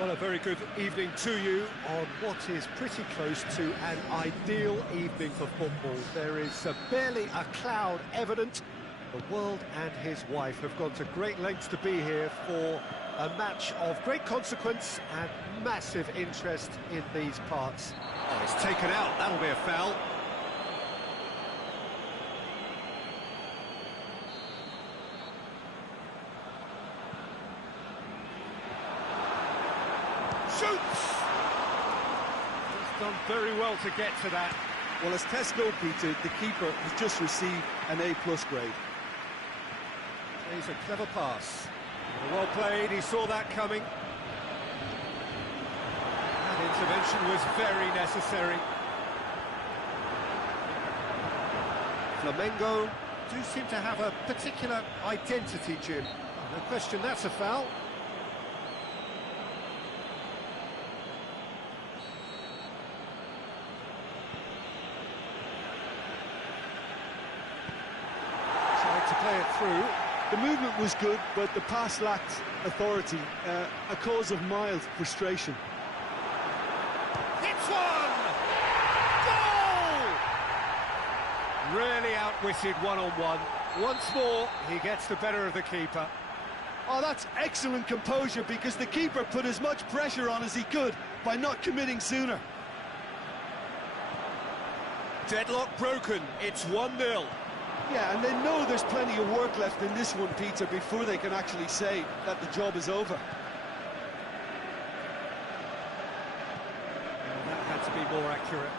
Well, a very good evening to you on what is pretty close to an ideal evening for football. There is barely a cloud evident. The world and his wife have gone to great lengths to be here for a match of great consequence and massive interest in these parts. Oh, it's taken out. That'll be a foul. Shoots! He's done very well to get to that. Well, as tests go, Peter, the keeper has just received an A+ grade. He's a clever pass. Well played, he saw that coming. That intervention was very necessary. Flamengo do seem to have a particular identity, Jim. No question that's a foul. To play it through. The movement was good, but the pass lacked authority, a cause of mild frustration. It's one! Goal! Really outwitted one-on-one. Once more, he gets the better of the keeper. Oh, that's excellent composure, because the keeper put as much pressure on as he could by not committing sooner. Deadlock broken, it's 1-0. Yeah, and they know there's plenty of work left in this one, Peter, before they can actually say that the job is over. Well, that had to be more accurate.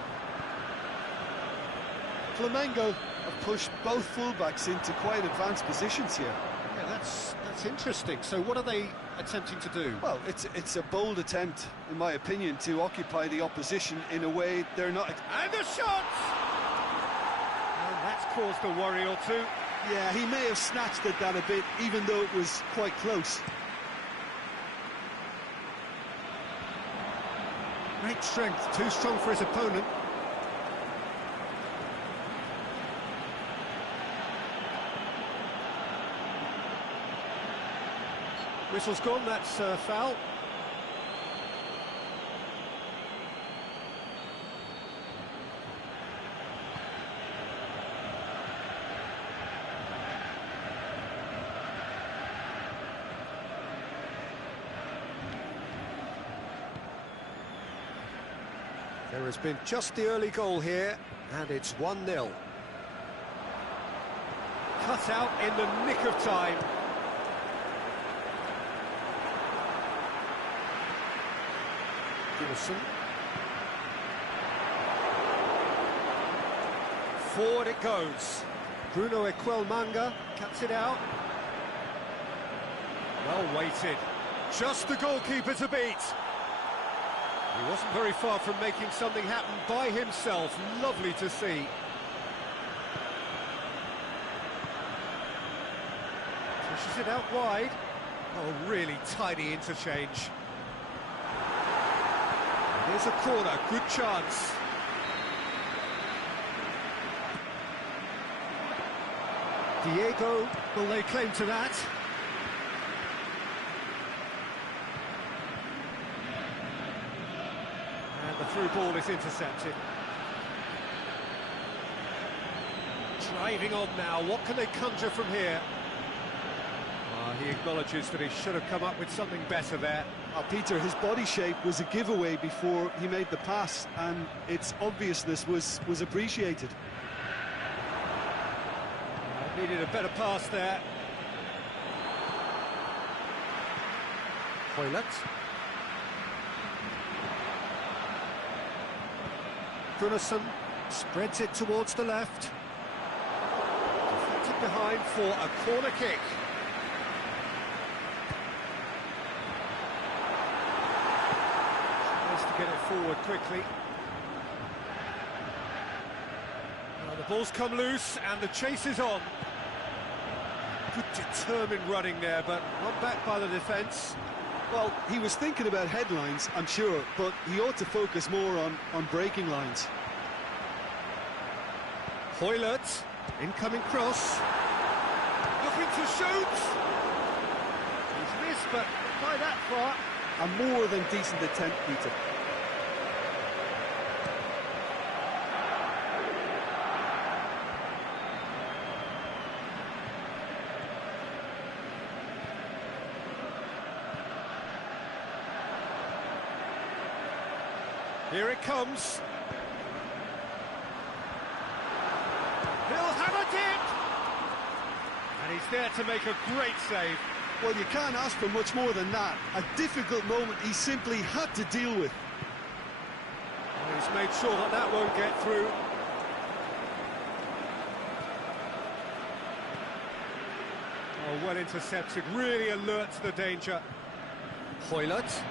Flamengo have pushed both fullbacks into quite advanced positions here. Yeah, that's interesting. So what are they attempting to do? Well, it's a bold attempt, in my opinion, to occupy the opposition in a way they're not... And the shot! That's caused a worry or two. Yeah, he may have snatched at that a bit, even though it was quite close. Great strength, too strong for his opponent. Whistle's gone, that's a foul. There has been just the early goal here, and it's 1-0. Cut out in the nick of time. Gibson. Forward it goes. Bruno Equelmanga cuts it out. Well weighted. Just the goalkeeper to beat. He wasn't very far from making something happen by himself. Lovely to see. Pushes it out wide. Oh, really tidy interchange. Here's a corner, good chance. Diego, will they claim to that? The through ball is intercepted. Driving on now, what can they conjure from here? He acknowledges that he should have come up with something better there. Peter, his body shape was a giveaway before he made the pass, and its obviousness was appreciated. Needed a better pass there. Hoylett. Gunnarsson spreads it towards the left. Deflected behind for a corner kick. Tries to get it forward quickly. The ball's come loose and the chase is on. Good determined running there, but not back by the defence. Well, he was thinking about headlines, I'm sure, but he ought to focus more on breaking lines. Hoylett, incoming cross. Looking to shoot. He's missed, but by that far. A more than decent attempt, Peter. Here it comes. He'll hammer it! And he's there to make a great save. Well, you can't ask for much more than that. A difficult moment he simply had to deal with. Well, he's made sure that that won't get through. Oh, well intercepted, really alert to the danger. Hoylett,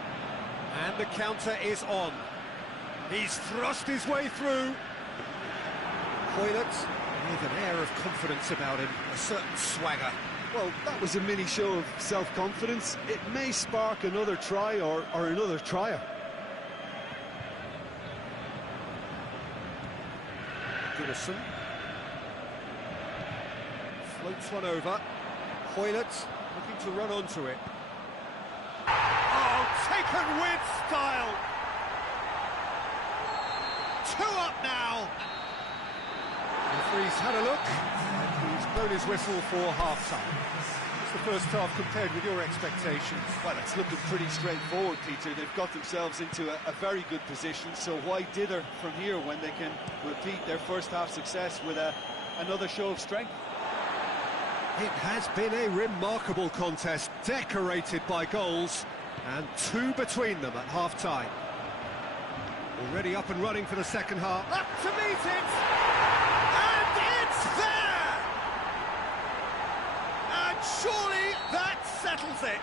and the counter is on. He's thrust his way through. Hoylett, with an air of confidence about him, a certain swagger. Well, that was a mini show of self-confidence. It may spark another try or another trier. Goodison floats one over. Hoylett looking to run onto it. Oh, taken with style! 2 up now! The referee's had a look, and he's blown his whistle for half-time. What's the first half compared with your expectations? Well, it's looking pretty straightforward, Peter. They've got themselves into a very good position, so why dither from here when they can repeat their first half success with another show of strength? It has been a remarkable contest, decorated by goals, and 2 between them at half-time. Already up and running for the second half. Up to meet it! And it's there! And surely that settles it.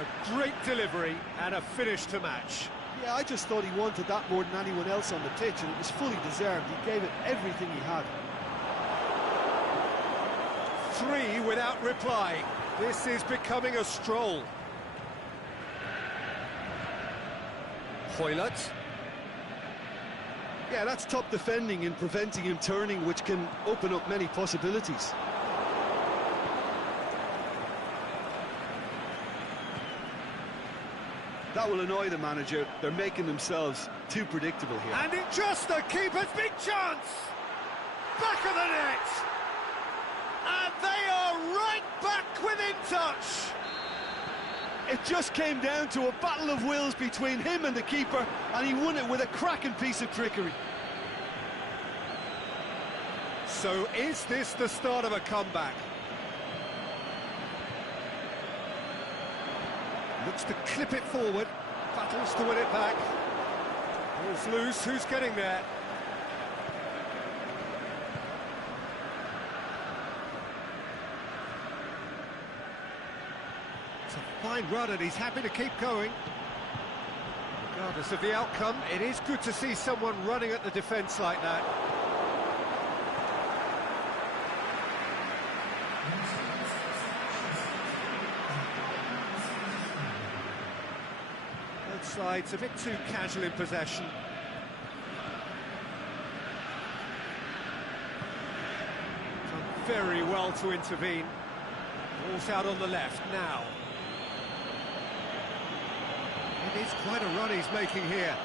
A great delivery and a finish to match. Yeah, I just thought he wanted that more than anyone else on the pitch, and it was fully deserved. He gave it everything he had. 3 without reply. This is becoming a stroll. Hoylett. Yeah, that's top defending and preventing him turning, which can open up many possibilities. That will annoy the manager. They're making themselves too predictable here. And it just the keeper's big chance! Back of the net! And they are right back within touch! It just came down to a battle of wills between him and the keeper, and he won it with a cracking piece of trickery. So is this the start of a comeback? Looks to clip it forward, battles to win it back. Ball's loose, who's getting there? Fine run, and he's happy to keep going. Regardless of the outcome, it is good to see someone running at the defence like that. Both sides a bit too casual in possession. Done very well to intervene. Ball's out on the left now. It is quite a run he's making here.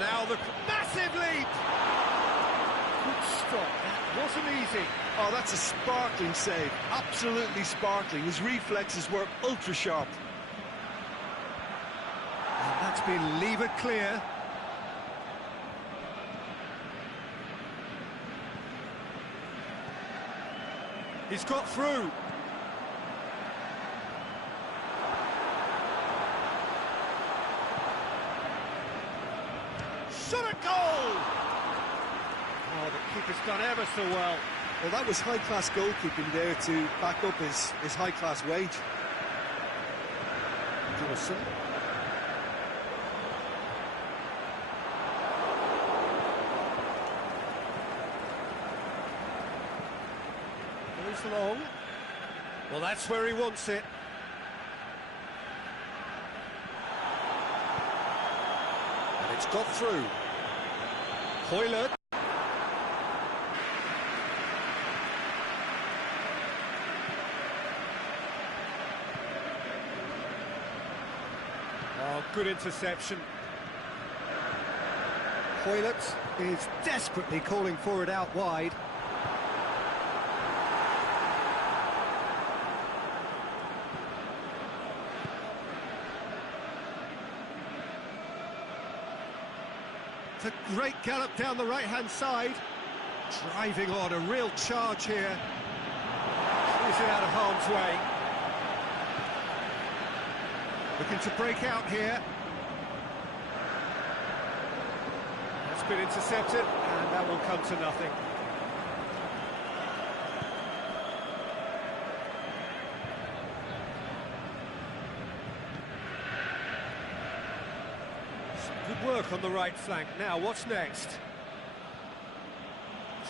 Now the massive leap! Good stop, that wasn't easy. Oh, that's a sparkling save, absolutely sparkling. His reflexes were ultra sharp. And that's been levered clear. He's got through. Shot a goal! Oh, the keeper's done ever so well. Well, that was high-class goalkeeping there to back up his high-class wage. Goodison. Goes long. Well, that's where he wants it. And it's got through. Hoylett. Good interception. Hoylett is desperately calling for it out wide. It's a great gallop down the right-hand side. Driving on, a real charge here. Is it out of harm's way? Looking to break out here. That's been intercepted, and that will come to nothing. Good work on the right flank. Now, what's next?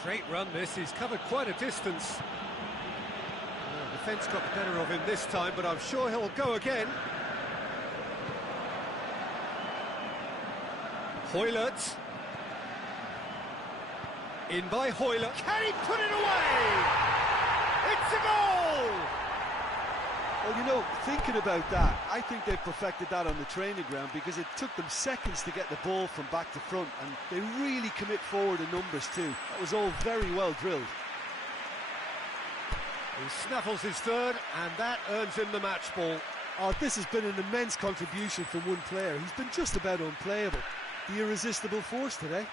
Great run this, he's covered quite a distance. The defence got the better of him this time, but I'm sure he'll go again. Hoylett. In by Hoylett. Can he put it away? It's a goal! Well, you know, thinking about that, I think they've perfected that on the training ground because it took them seconds to get the ball from back to front, and they really commit forward in numbers too. That was all very well drilled. He snaffles his third, and that earns him the match ball. Oh, this has been an immense contribution from one player. He's been just about unplayable. The irresistible force today.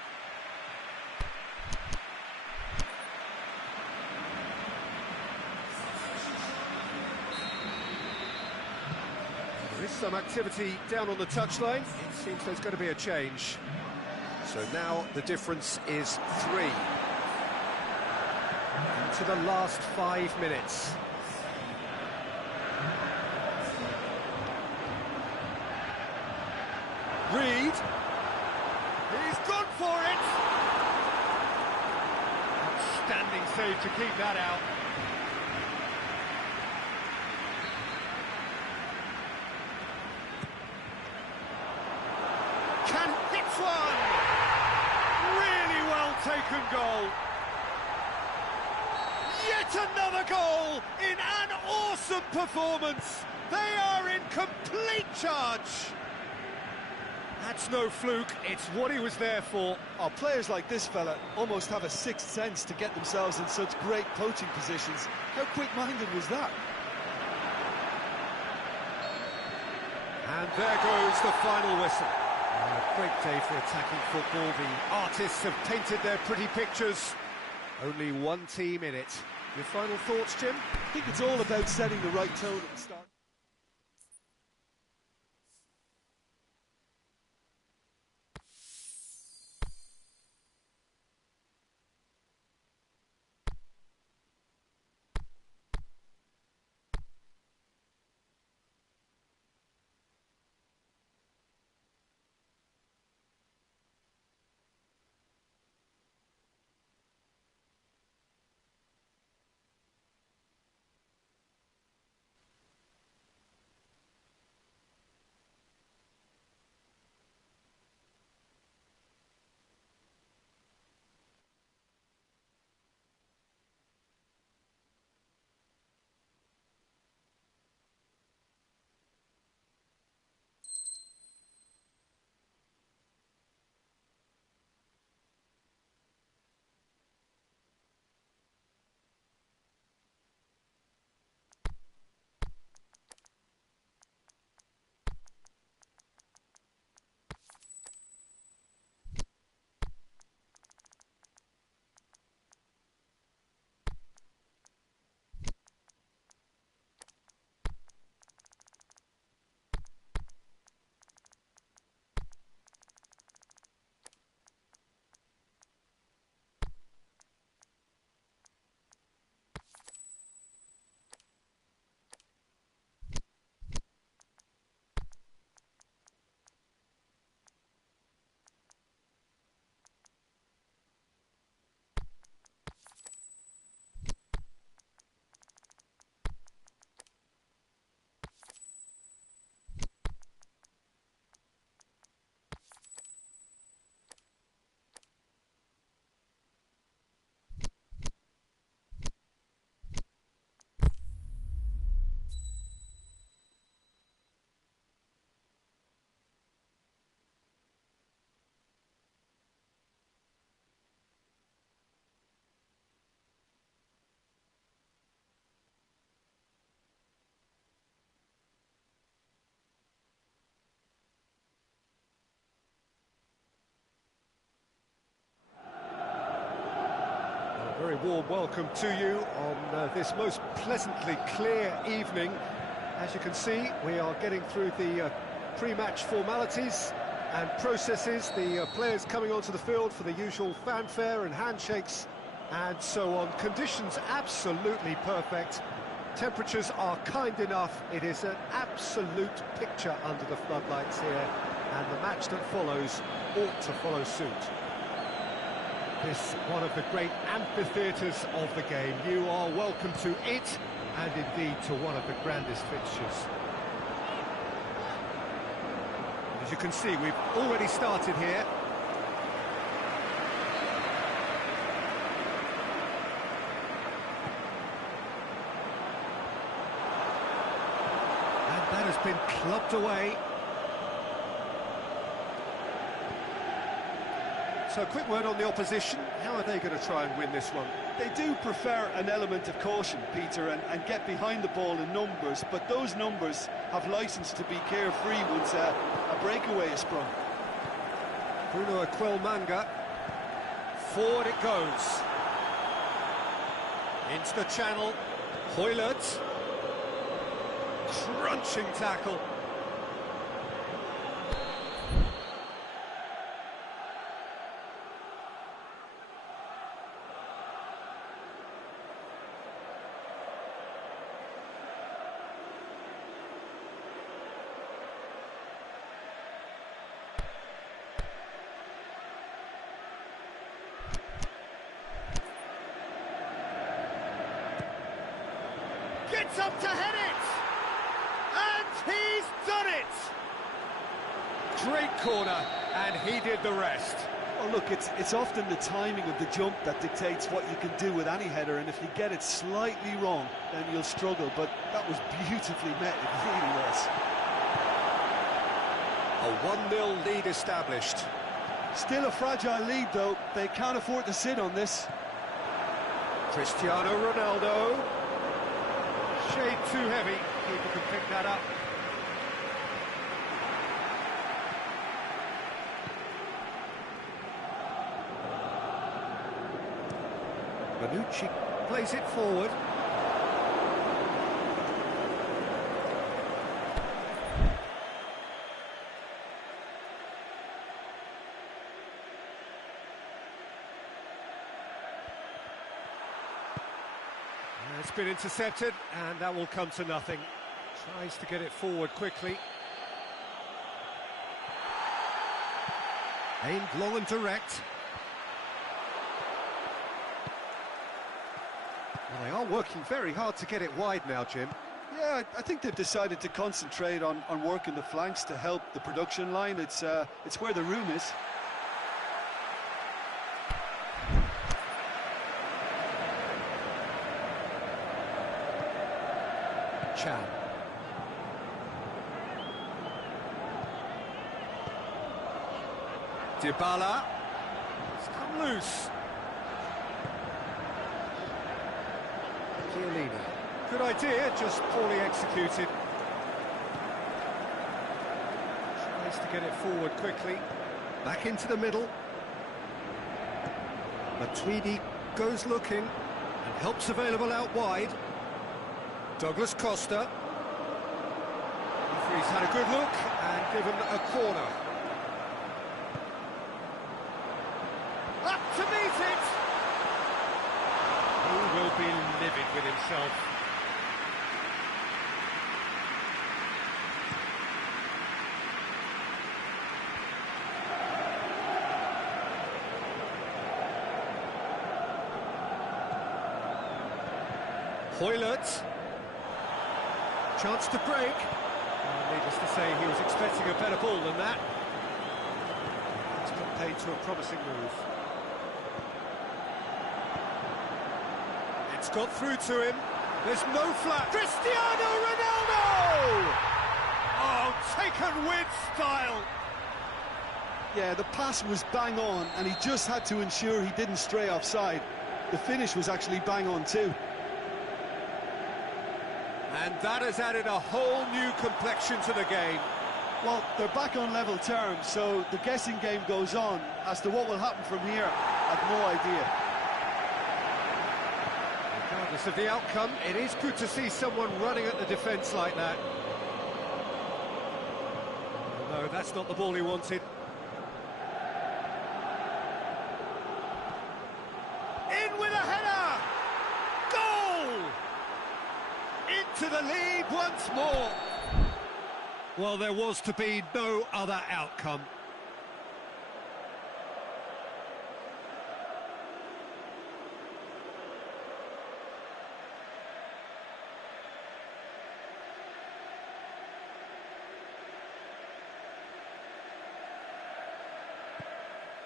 There is some activity down on the touchline. It seems there's going to be a change. So now the difference is 3. Into the last 5 minutes. Reed. He's gone for it! Outstanding save to keep that out. Can hit one! Really well taken goal. Yet another goal in an awesome performance. They are in complete charge. That's no fluke, it's what he was there for. Oh, players like this fella almost have a sixth sense to get themselves in such great coaching positions. How quick-minded was that? And there goes the final whistle. A great day for attacking football. The artists have painted their pretty pictures. Only one team in it. Your final thoughts, Jim? I think it's all about setting the right tone at the start. Very warm welcome to you on this most pleasantly clear evening. As you can see, we are getting through the pre-match formalities and processes, the players coming onto the field for the usual fanfare and handshakes and so on. Conditions absolutely perfect. Temperatures are kind enough. It is an absolute picture under the floodlights here, and the match that follows ought to follow suit. This one of the great amphitheatres of the game. You are welcome to it, and indeed to one of the grandest fixtures. As you can see, we've already started here. And that has been clubbed away. So, quick word on the opposition. How are they going to try and win this one? They do prefer an element of caution, Peter, and get behind the ball in numbers, but those numbers have licence to be carefree once a breakaway is sprung. Bruno Aquilmanga. Forward it goes. Into the channel. Hoylert. Crunching tackle. Gets up to head it! And he's done it! Great corner, and he did the rest. Well, look, it's often the timing of the jump that dictates what you can do with any header, and if you get it slightly wrong, then you'll struggle, but that was beautifully met, it really was. A 1-0 lead established. Still a fragile lead, though. They can't afford to sit on this. Cristiano Ronaldo. Shade too heavy. Keeper can pick that up. Manucci plays it forward. It's been intercepted, and that will come to nothing. Tries to get it forward quickly. Aimed long and direct. Well, they are working very hard to get it wide now, Jim. Yeah, I think they've decided to concentrate on working the flanks to help the production line. It's where the room is. Chan. Dybala. It's come loose. Chiellini. Good idea, just poorly executed. Tries to get it forward quickly. Back into the middle. Matuidi goes looking and helps available out wide. Douglas Costa. Referee's had a good look and given a corner. Up to meet it! He will be livid with himself. Hoylert. Chance to break. Needless to say, he was expecting a better ball than that. It's got paid to a promising move. It's got through to him. There's no flat. Cristiano Ronaldo! Oh, taken with style. Yeah, the pass was bang on, and he just had to ensure he didn't stray offside. The finish was actually bang on too. And that has added a whole new complexion to the game. Well, they're back on level terms, so the guessing game goes on. As to what will happen from here, I've no idea. Regardless of the outcome, it is good to see someone running at the defence like that. No, that's not the ball he wanted. In with a header! Goal! Into the lead once more. Well, there was to be no other outcome.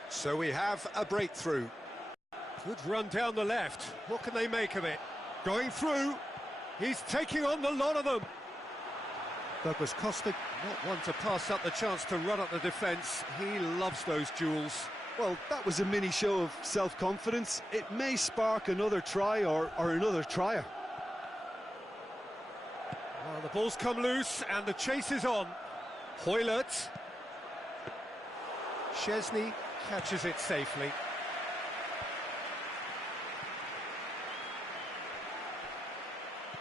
So we have a breakthrough. Good run down the left. What can they make of it? Going through. He's taking on the lot of them. Douglas Costa, not one to pass up the chance to run at the defence. He loves those duels. Well, that was a mini show of self-confidence. It may spark another try or another trier. Well, the ball's come loose and the chase is on. Hoylett. Szczesny catches it safely.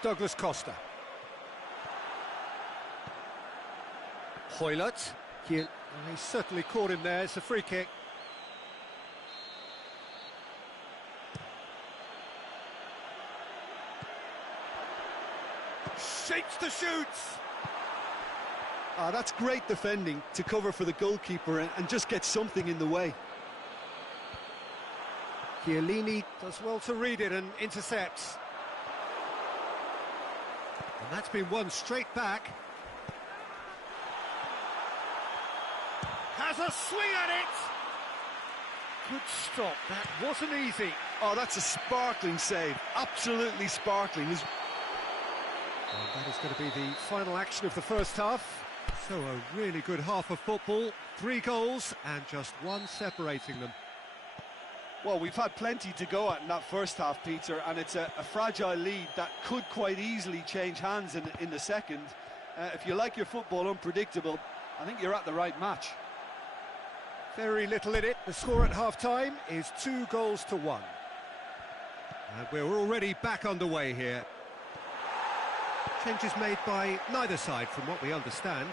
Douglas Costa. Hoylett. He certainly caught him there. It's a free kick. Shapes to shoot. That's great defending to cover for the goalkeeper and just get something in the way. Chiellini does well to read it and intercepts. And that's been won straight back. Has a swing at it! Good stop, that wasn't easy. Oh, that's a sparkling save, absolutely sparkling. And that is going to be the final action of the first half. So a really good half of football, 3 goals and just one separating them. Well, we've had plenty to go at in that first half, Peter, and it's a fragile lead that could quite easily change hands in the second. If you like your football unpredictable, I think you're at the right match. Very little in it. The score at half-time is 2-1. And we're already back underway here. Changes made by neither side, from what we understand.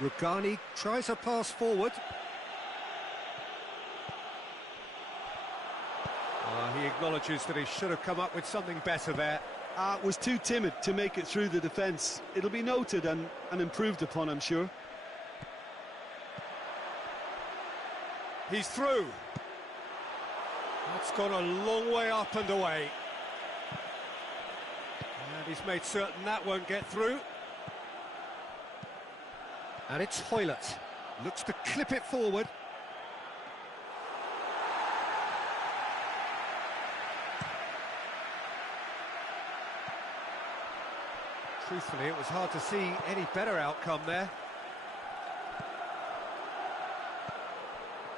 Rugani tries a pass forward. He acknowledges that he should have come up with something better there. Was too timid to make it through the defence. It'll be noted and improved upon, I'm sure. He's through. That's gone a long way up and away. And he's made certain that won't get through. And it's Hoylett. Looks to clip it forward. Truthfully, it was hard to see any better outcome there.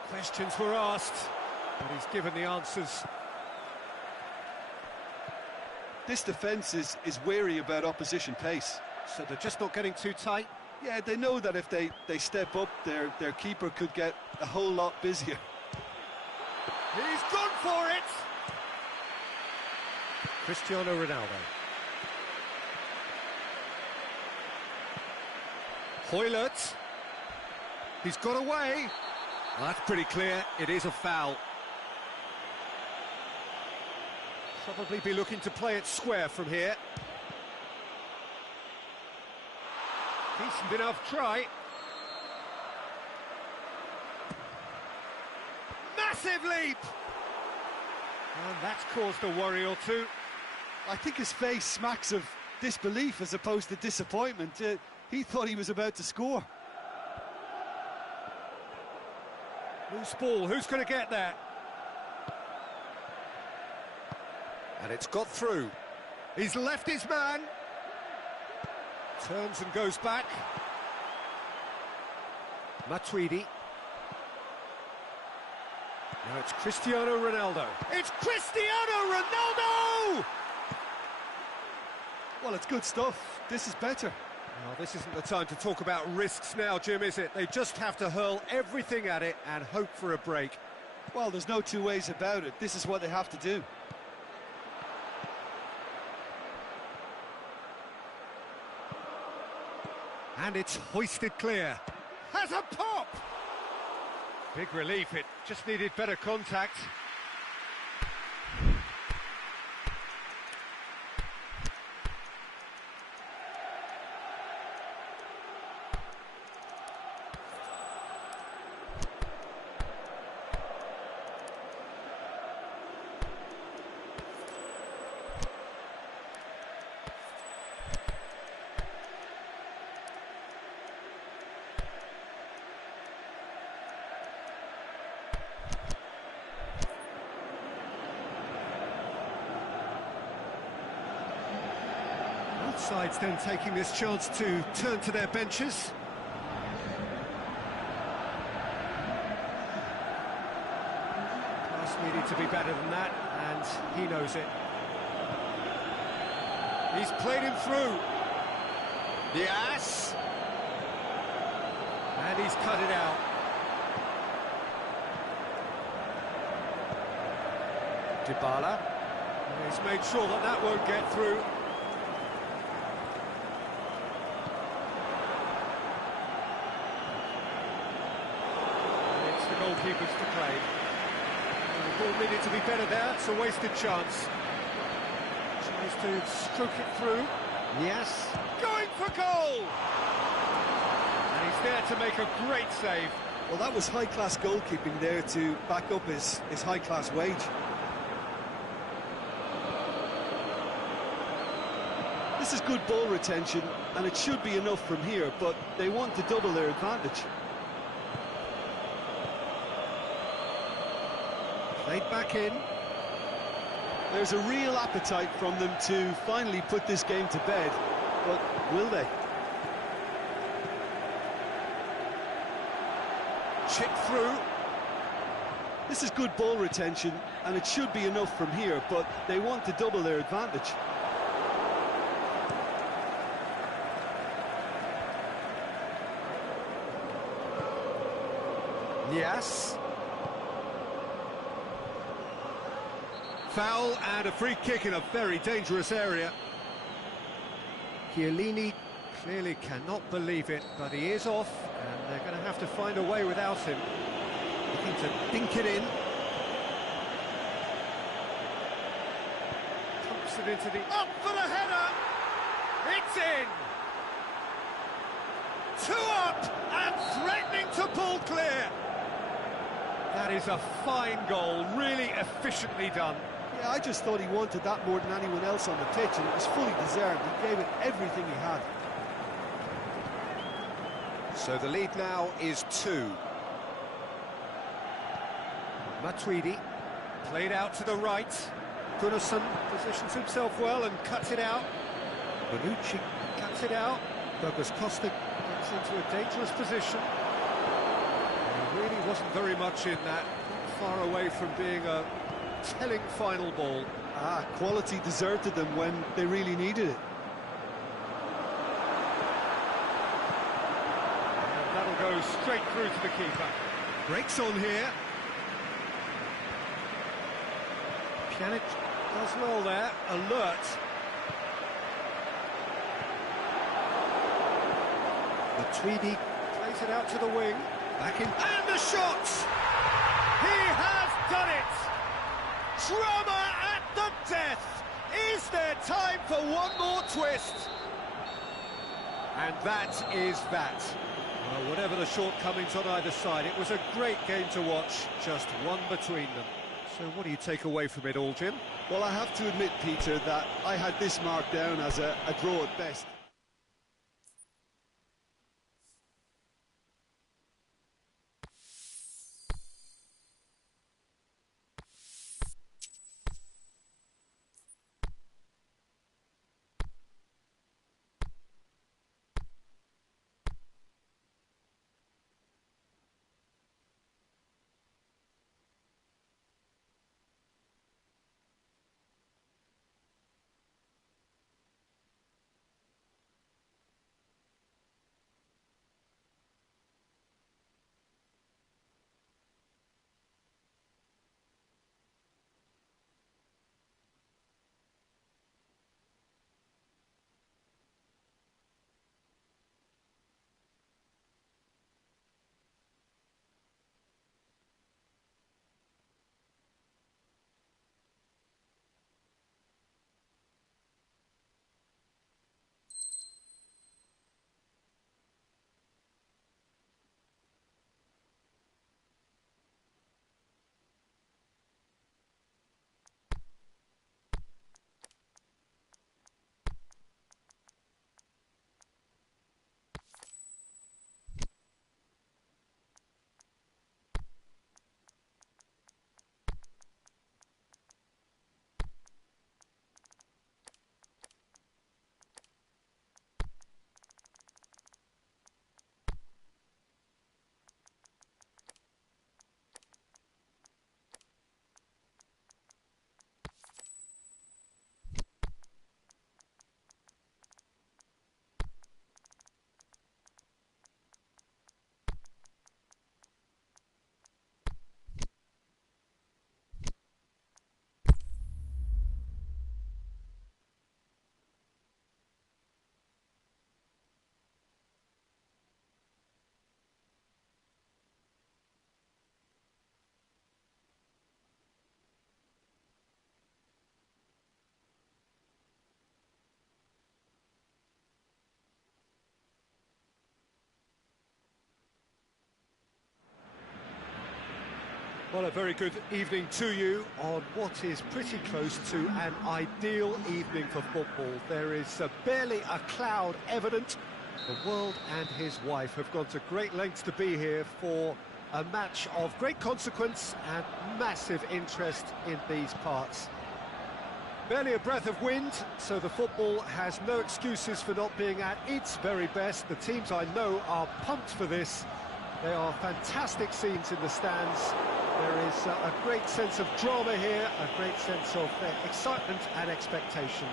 Questions were asked, but he's given the answers. This defence is wary about opposition pace. So they're just not getting too tight? Yeah, they know that if they step up, their keeper could get a whole lot busier. He's gone for it! Cristiano Ronaldo. Hoylett. He's got away. Well, that's pretty clear. It is a foul. Probably be looking to play it square from here. Decent enough try. Massive leap! And that's caused a worry or two. I think his face smacks of disbelief as opposed to disappointment. He thought he was about to score. Loose ball, who's going to get there? And it's got through. He's left his man. Turns and goes back. Matuidi. Now it's Cristiano Ronaldo. It's Cristiano Ronaldo! Well, it's good stuff. This is better. Well, this isn't the time to talk about risks now, Jim, is it? They just have to hurl everything at it and hope for a break. Well, there's no two ways about it. This is what they have to do. And it's hoisted clear. Has a pop! Big relief, it just needed better contact. Both sides then taking this chance to turn to their benches. Pass needed to be better than that, and he knows it. He's played him through. Yes! And he's cut it out. Dybala. He's made sure that that won't get through. Goalkeepers to play. The ball needed to be better there, it's a wasted chance. Tries to stroke it through. Yes. Going for goal! And he's there to make a great save. Well, that was high-class goalkeeping there to back up his high-class wage. This is good ball retention, and it should be enough from here, but they want to double their advantage. Played back in. There's a real appetite from them to finally put this game to bed, but will they? Chip through. This is good ball retention, and it should be enough from here, but they want to double their advantage. Yes. Foul and a free kick in a very dangerous area. Chiellini clearly cannot believe it, but he is off, and they're going to have to find a way without him. Looking to dink it in. Pumps it into the... Up for the header! It's in! 2 up and threatening to pull clear. That is a fine goal, really efficiently done. Yeah, I just thought he wanted that more than anyone else on the pitch, and it was fully deserved. He gave it everything he had. So the lead now is 2. Matuidi played out to the right. Gunnarsson positions himself well and cuts it out. Bonucci cuts it out. Douglas Costa gets into a dangerous position. There really wasn't very much in that. Not far away from being a telling final ball. Quality deserted them when they really needed it. And that'll go straight through to the keeper. Breaks on here. Pjanic does well there, alert. The Tweedy plays it out to the wing. Back in, and the shot! He has done it! Drama at the death! Is there time for one more twist? And that is that. Well, whatever the shortcomings on either side, it was a great game to watch, just one between them. So what do you take away from it all, Jim? Well, I have to admit, Peter, that I had this marked down as a draw at best. Well, a very good evening to you on what is pretty close to an ideal evening for football. There is barely a cloud evident. The world and his wife have gone to great lengths to be here for a match of great consequence and massive interest in these parts. Barely a breath of wind, so the football has no excuses for not being at its very best. The teams I know are pumped for this. There are fantastic scenes in the stands. There is a great sense of drama here, a great sense of excitement and expectation.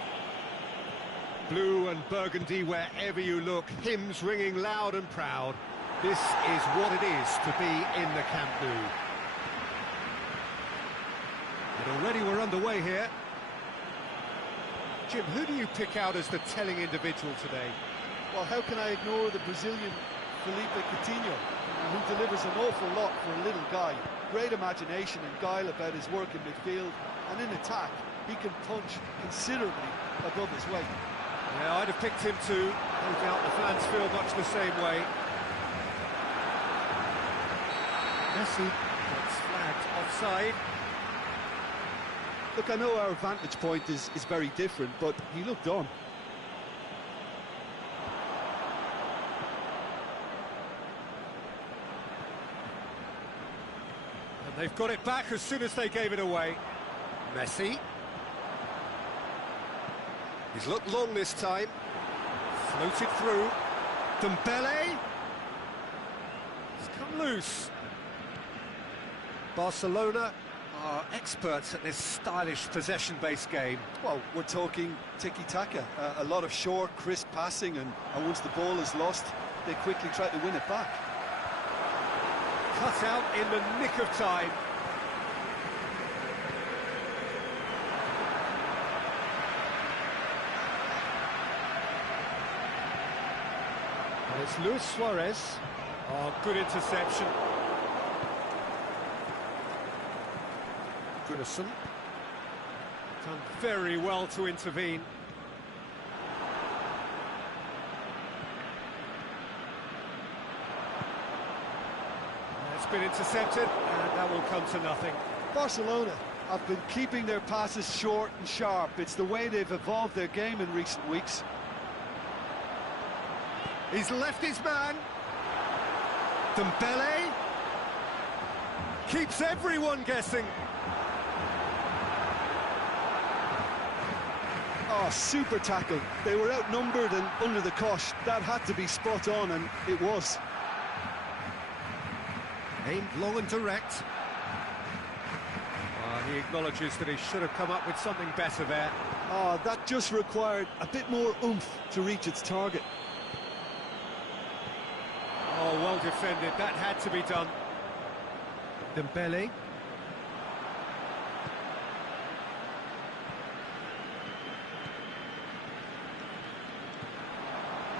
Blue and burgundy wherever you look, hymns ringing loud and proud. This is what it is to be in the Camp Nou. And already we're underway here. Jim, who do you pick out as the telling individual today? Well, how can I ignore the Brazilian Felipe Coutinho, who delivers an awful lot for a little guy. Great imagination and guile about his work in midfield, and in attack, he can punch considerably above his weight. Yeah, I'd have picked him to move out the flange field much the same way. Messi gets flagged offside. Look, I know our vantage point is very different, but he looked on. And they've got it back as soon as they gave it away. Messi. He's looked long this time. Floated through. Dembele. It's come loose. Barcelona are experts at this stylish possession-based game. Well, we're talking tiki-taka, a lot of short, crisp passing, and once the ball is lost, they quickly try to win it back. Cut out in the nick of time. And it's Luis Suarez. Oh, good interception. Goodison. Done very well to intervene. It's been intercepted, and that will come to nothing. Barcelona have been keeping their passes short and sharp. It's the way they've evolved their game in recent weeks. He's left his man. Dembele keeps everyone guessing. Oh, super tackle. They were outnumbered and under the cosh. That had to be spot on, and it was. Aimed long and direct. He acknowledges that he should have come up with something better there. Oh, that just required a bit more oomph to reach its target. Oh, well defended. That had to be done. Dembele.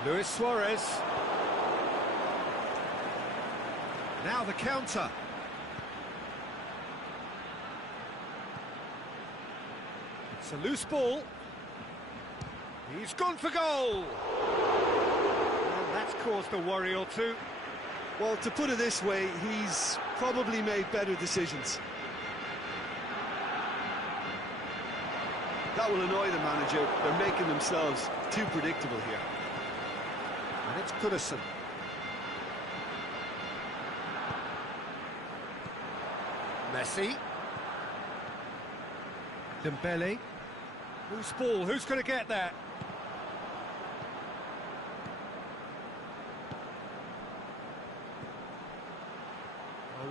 Luis Suarez. Now the counter. It's a loose ball. He's gone for goal. And that's caused a worry or two. Well, to put it this way, he's probably made better decisions. That will annoy the manager. They're making themselves too predictable here. And it's Goodison. Messi. Dembele. Loose ball, who's going to get that?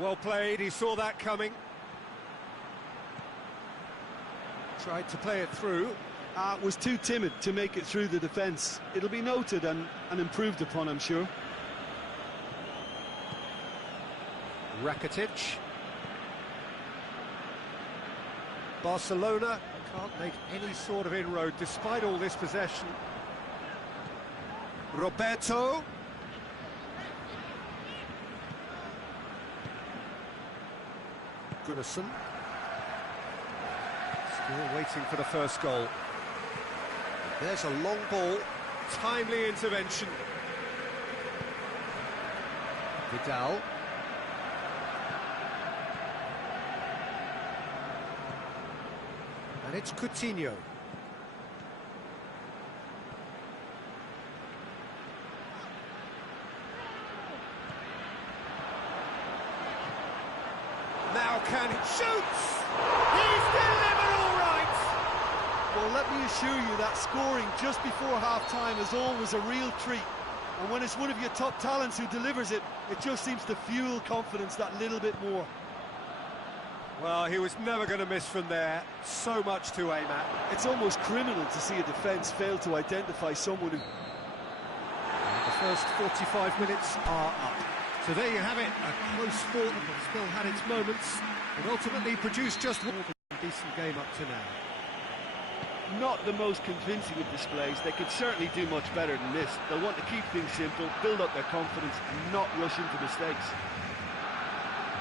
Well played, he saw that coming. Tried to play it through. Was too timid to make it through the defence. It'll be noted and improved upon, I'm sure. Rakitic. Barcelona can't make any sort of inroad despite all this possession. Roberto. Goodison. Still waiting for the first goal. There's a long ball. Timely intervention. Vidal. And it's Coutinho. Now can he shoots? He's delivered all right. Well, let me assure you that scoring just before half-time is always a real treat. And when it's one of your top talents who delivers it, it just seems to fuel confidence that little bit more. Well, he was never going to miss from there. So much to aim at. It's almost criminal to see a defence fail to identify someone who... And the first 45 minutes are up. So there you have it, a close sport that still had its moments, but ultimately produced just one decent game up to now. Not the most convincing of displays. They could certainly do much better than this. They'll want to keep things simple, build up their confidence, and not rush into mistakes.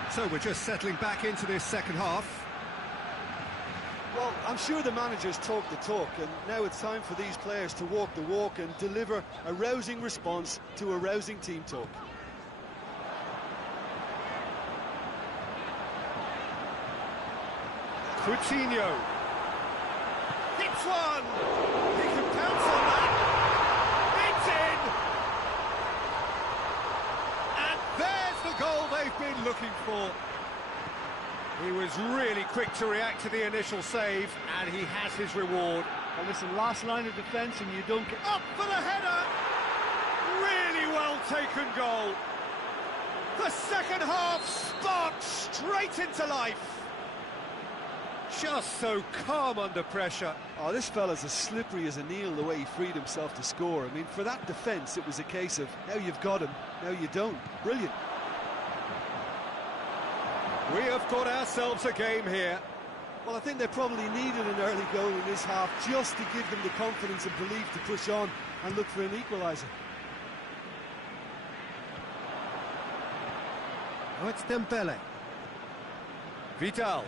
So we're just settling back into this second half. Well, I'm sure the managers talk the talk, and now it's time for these players to walk the walk and deliver a rousing response to a rousing team talk. Coutinho hits one. He can pounce on that. It's in. And there's the goal they've been looking for. He was really quick to react to the initial save, and he has his reward. Well, listen, last line of defence, and you don't get... Up for the header. Really well taken goal. The second half sparked straight into life. Just so calm under pressure. Oh, this fella's as slippery as a eel, the way he freed himself to score. I mean, for that defence, it was a case of, now you've got him, now you don't. Brilliant. We have got ourselves a game here. Well, I think they probably needed an early goal in this half just to give them the confidence and belief to push on and look for an equaliser. Oh, it's Dembele. Vidal.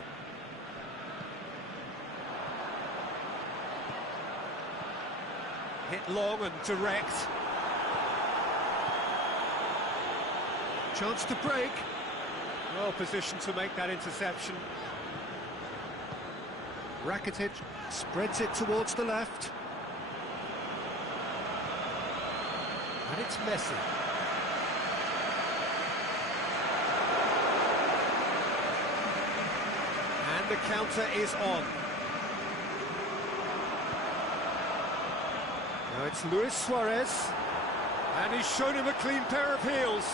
Hit long and direct. Chance to break. Well positioned to make that interception. Rakitic spreads it towards the left. And it's Messi. And the counter is on. Now it's Luis Suarez, and he's shown him a clean pair of heels.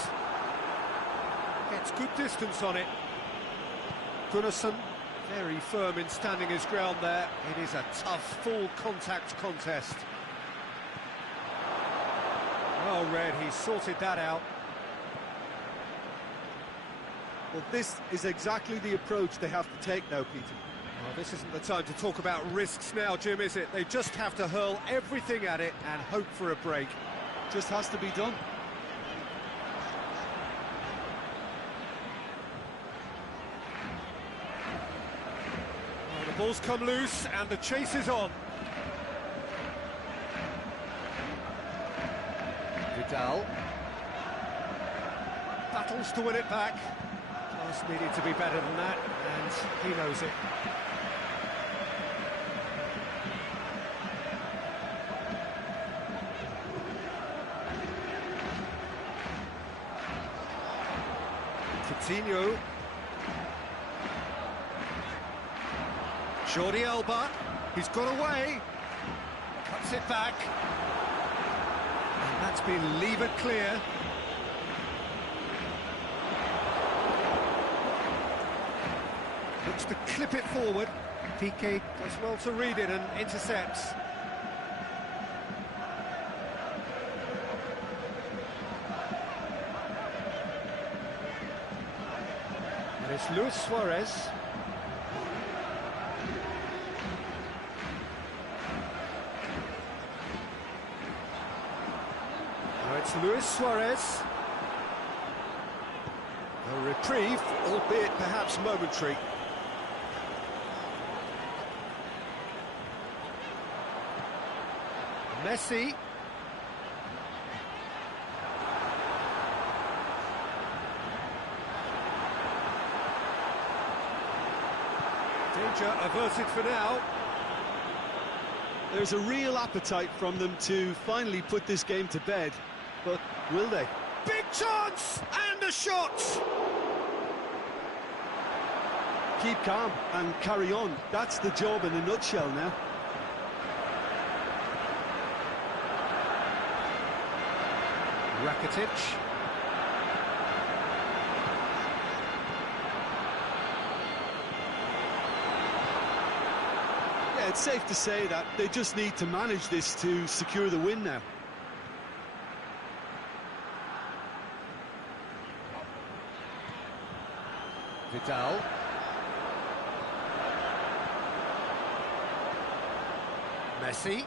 Gets good distance on it. Gunnarsson, very firm in standing his ground there. It is a tough, full contact contest. Well read, he sorted that out. Well, this is exactly the approach they have to take now, Peter. Well, this isn't the time to talk about risks now, Jim, is it? They just have to hurl everything at it and hope for a break. Just has to be done. Well, the ball's come loose and the chase is on. Vidal. Battles to win it back. Pass needed to be better than that, and he knows it. Coutinho. Jordi Alba, he's got away. Cuts it back. And that's been levered clear. Looks to clip it forward. Piqué does well to read it and intercepts. And it's Luis Suarez. Now it's Luis Suarez. A reprieve, albeit perhaps momentary. Messi. Danger averted for now. There's a real appetite from them to finally put this game to bed, but will they? Big chance! And a shot! Keep calm and carry on. That's the job in a nutshell now. Rakitic. Yeah, it's safe to say that they just need to manage this to secure the win now. Vidal. Messi.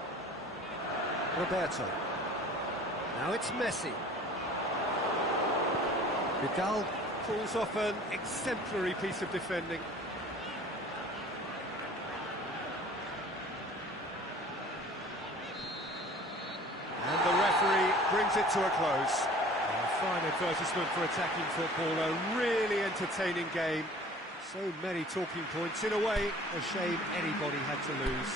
Roberto. Now it's Messi. Vidal pulls off an exemplary piece of defending. And the referee brings it to a close. A fine advertisement for attacking football, a really entertaining game. So many talking points. In a way, a shame anybody had to lose.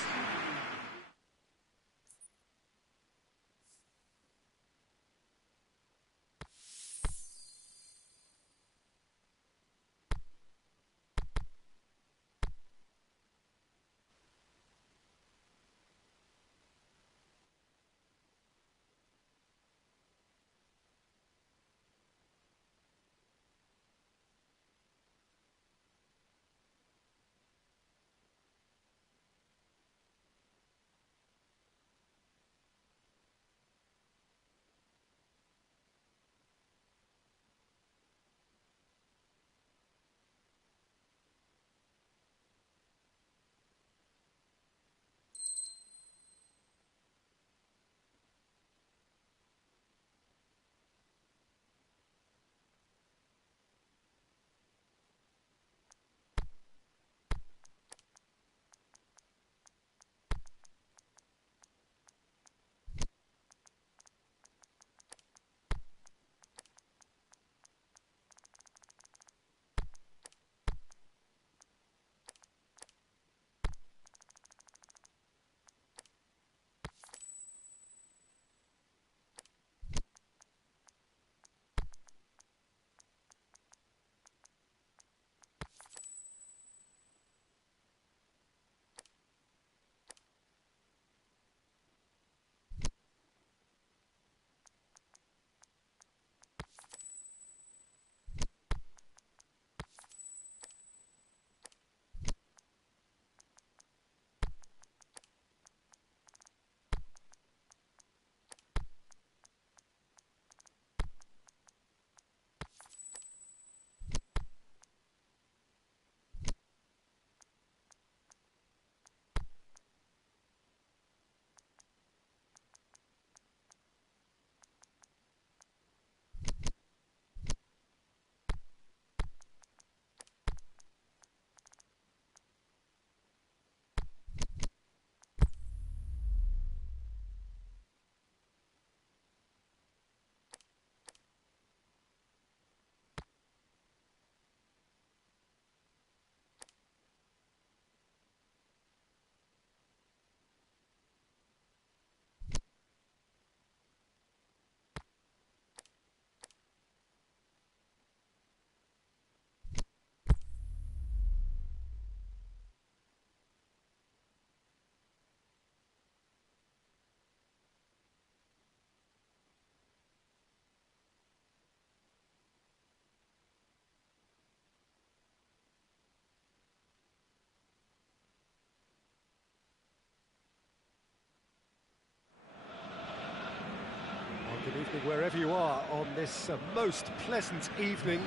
Good evening wherever you are on this most pleasant evening.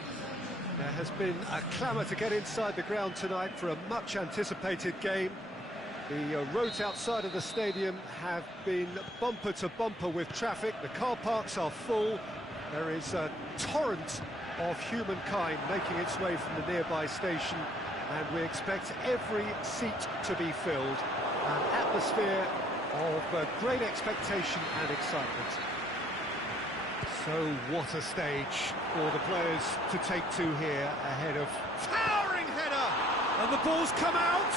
There has been a clamour to get inside the ground tonight for a much anticipated game. The roads outside of the stadium have been bumper to bumper with traffic. The car parks are full. There is a torrent of humankind making its way from the nearby station, and we expect every seat to be filled. An atmosphere of great expectation and excitement. So what a stage for the players to take to here ahead of towering header, and the ball's come out.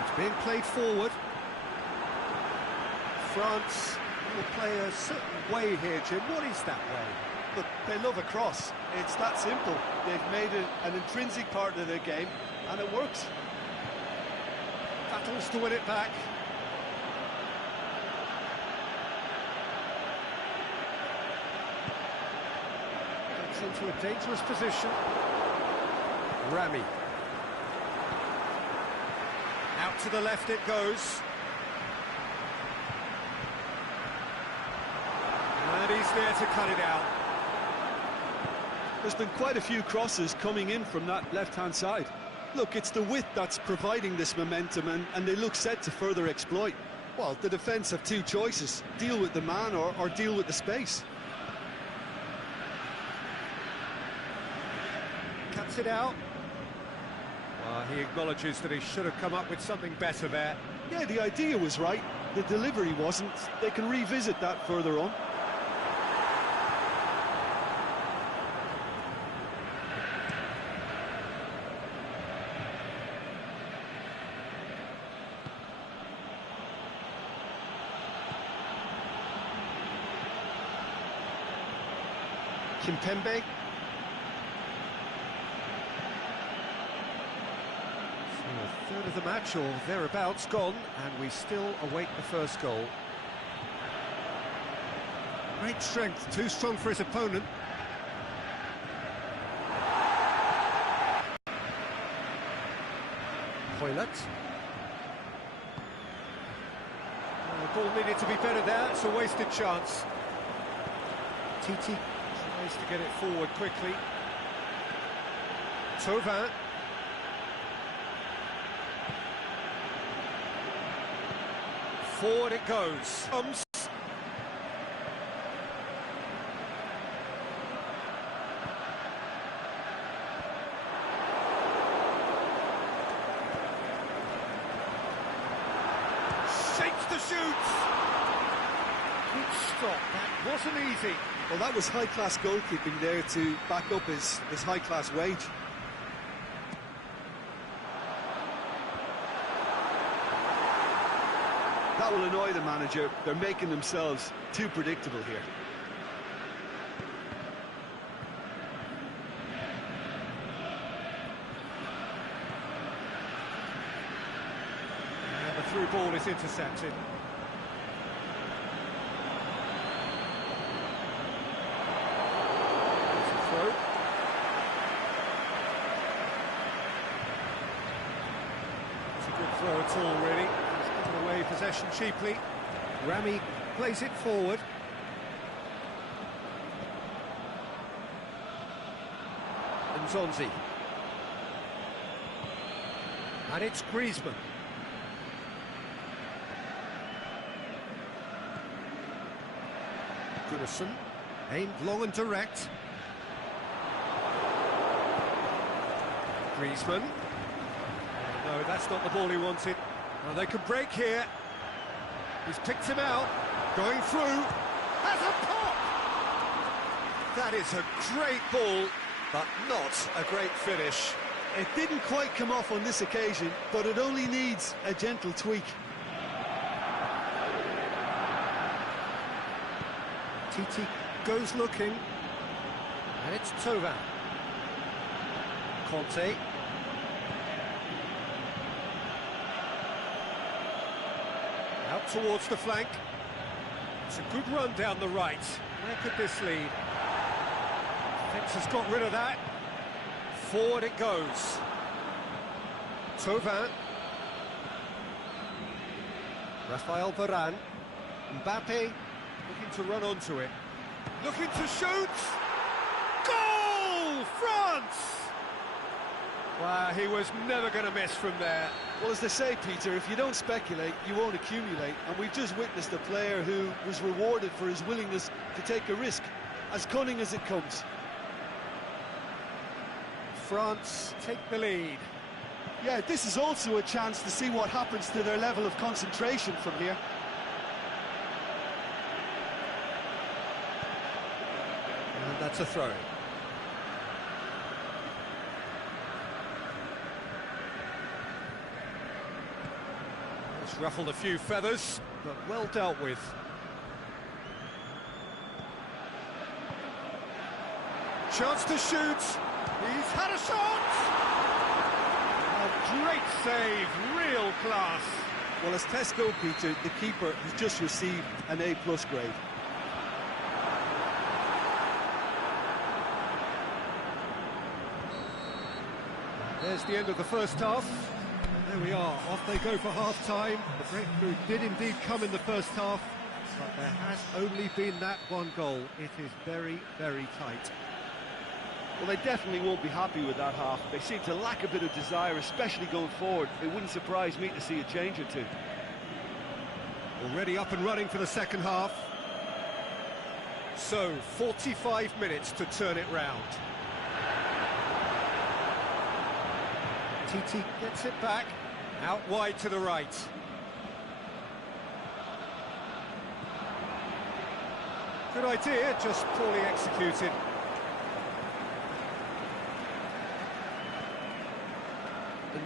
It's being played forward. France will play a certain way here, Jim. What is that way? Look, they love a cross. It's that simple. They've made it an intrinsic part of their game, and it works. Battles to win it back. Gets into a dangerous position. Rami. Out to the left it goes. And he's there to cut it out. There's been quite a few crosses coming in from that left-hand side. Look, it's the width that's providing this momentum, and they look set to further exploit. Well, the defence have two choices: deal with the man or deal with the space. Cuts it out. Well, he acknowledges that he should have come up with something better there. Yeah, the idea was right, the delivery wasn't. They can revisit that further on. Kimpembe. So a third of the match or thereabouts gone, and we still await the first goal. Great strength, too strong for his opponent. Hoylett. The ball needed to be better there, it's a wasted chance. Titi tries to get it forward quickly. Thauvin. Forward it goes. Shapes the shoots. Good stop. That wasn't easy. Well, that was high-class goalkeeping there to back up his high-class wage. That will annoy the manager. They're making themselves too predictable here. And the through ball is intercepted. It's a good throw at all, really. He's given away possession cheaply. Rami plays it forward. Nzonzi. And it's Griezmann. Goodison, aimed long and direct. Griezmann. No, that's not the ball he wanted. Now they could break here. He's picked him out. Going through. Has a pop! That is a great ball, but not a great finish. It didn't quite come off on this occasion, but it only needs a gentle tweak. Titi goes looking. And it's Thauvin. Conte. Out towards the flank. It's a good run down the right. Where could this lead? Fence has got rid of that. Forward it goes. Thauvin. Raphael Varane. Mbappe looking to run onto it. Looking to shoot. Goal! France! Wow, he was never going to miss from there. Well, as they say, Peter, if you don't speculate, you won't accumulate. And we've just witnessed a player who was rewarded for his willingness to take a risk, as cunning as it comes. France take the lead. Yeah, this is also a chance to see what happens to their level of concentration from here. And that's a throw. It's ruffled a few feathers, but well dealt with. Chance to shoot. He's had a shot! A great save, real class. Well, as tests go, Peter, the keeper has just received an A+ grade. There's the end of the first half. And there we are, off they go for half-time. The breakthrough did indeed come in the first half, but there has only been that one goal. It is very, very tight. Well, they definitely won't be happy with that half. They seem to lack a bit of desire, especially going forward. It wouldn't surprise me to see a change or two. Already up and running for the second half. So, 45 minutes to turn it round. TT gets it back, out wide to the right. Good idea, just poorly executed.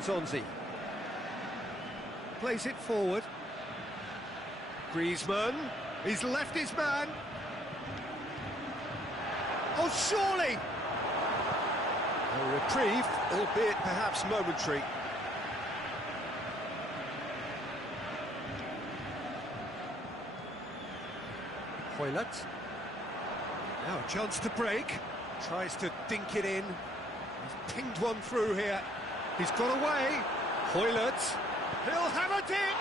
Nzonzi plays it forward. Griezmann, he's left his man. Oh, surely! A reprieve, albeit perhaps momentary. Hoylett. Now a chance to break. Tries to dink it in. He's pinged one through here. He's got away. Hoylett. He'll have a dip!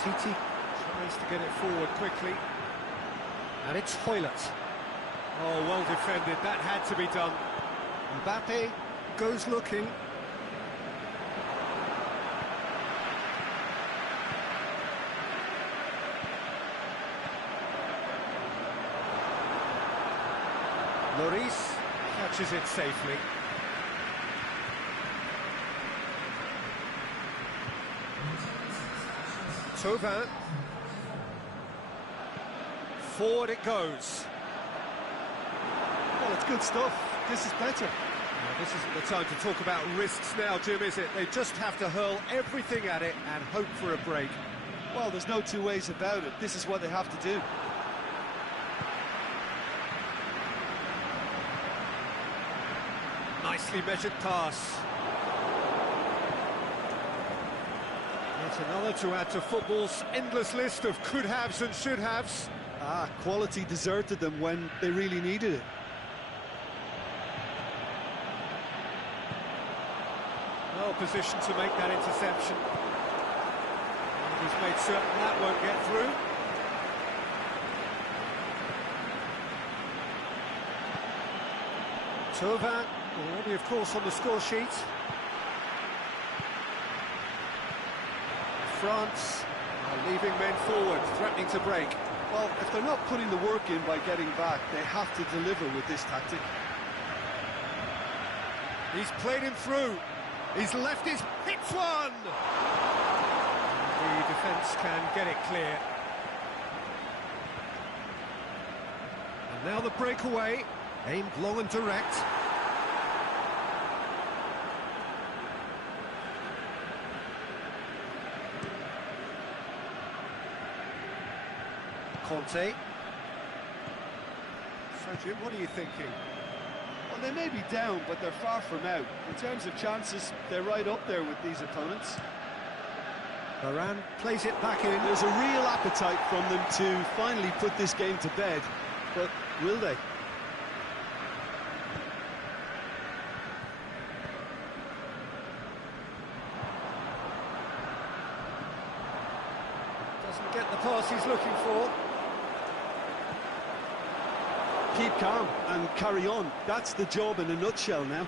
TT tries to get it forward quickly. And it's Hoylett. Oh, well defended. That had to be done. Mbappe goes looking. Lloris catches it safely. Thauvin. Forward it goes. Well, it's good stuff. This is better. Well, this isn't the time to talk about risks now, Jim, is it? They just have to hurl everything at it and hope for a break. Well, there's no two ways about it. This is what they have to do. Nicely measured pass. That's another to add to football's endless list of could-haves and should-haves. Quality deserted them when they really needed it. Well positioned to make that interception. And he's made certain that won't get through. Thauvin, already of course on the score sheet. France are leaving men forward, threatening to break. Well, if they're not putting the work in by getting back, they have to deliver with this tactic. He's played him through. He's left his... hits one! The defence can get it clear. And now the breakaway, aimed long and direct. Conte. So, Jim, what are you thinking? Well, they may be down, but they're far from out. In terms of chances, they're right up there with these opponents. Varane plays it back in. There's a real appetite from them to finally put this game to bed, but will they? Doesn't get the pass he's looking for. Keep calm and carry on. That's the job in a nutshell now.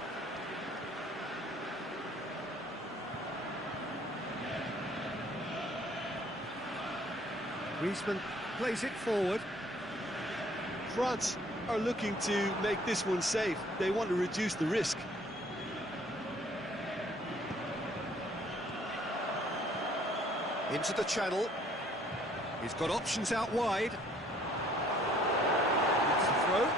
Griezmann plays it forward. France are looking to make this one safe. They want to reduce the risk. Into the channel. He's got options out wide. It's a throw.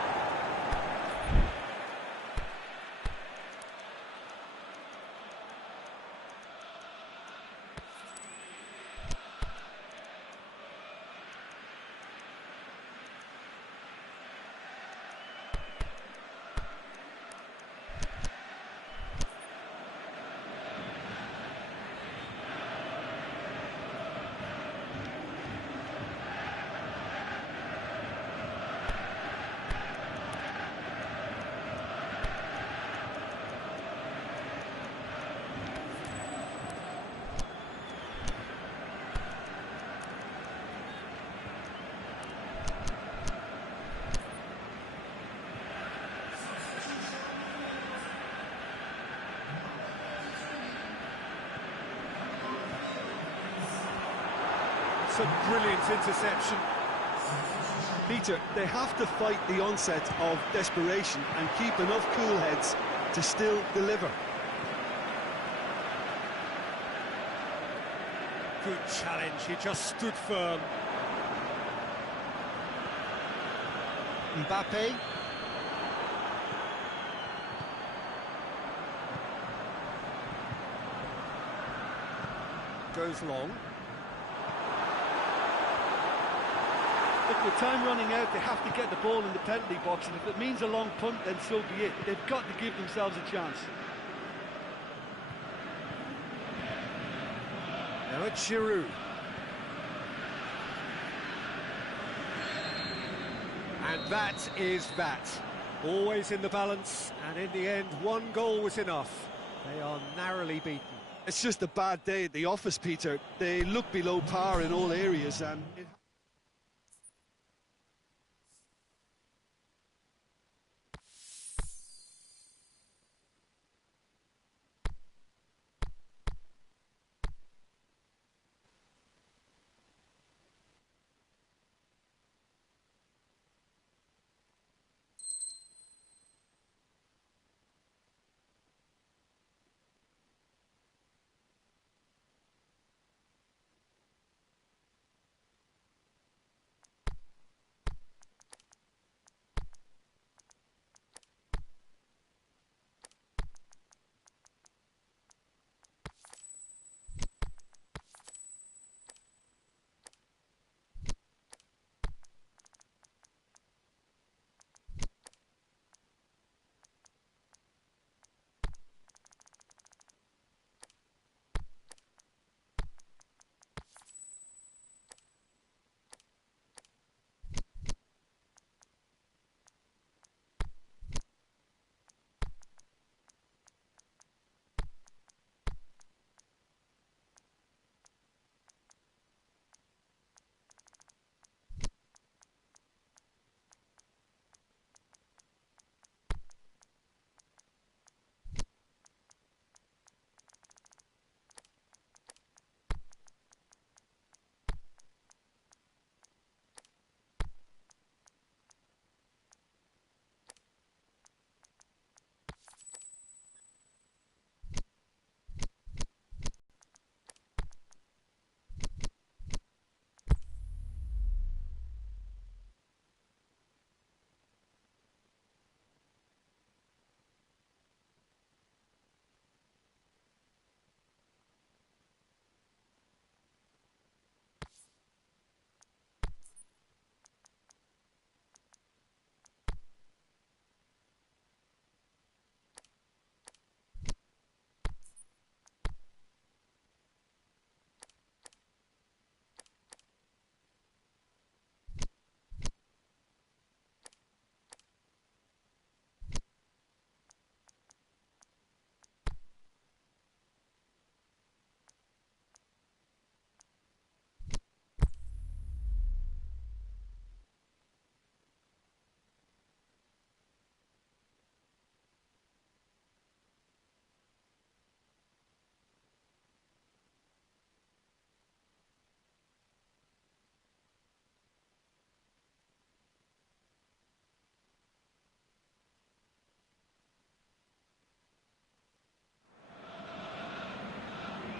That's a brilliant interception. Peter, they have to fight the onset of desperation and keep enough cool heads to still deliver. Good challenge, he just stood firm. Mbappe. Goes long. Look, with time running out, they have to get the ball in the penalty box, and if it means a long punt, then so be it. They've got to give themselves a chance. Now it's Giroud. And that is that. Always in the balance, and in the end, one goal was enough. They are narrowly beaten. It's just a bad day at the office, Peter. They look below par in all areas, and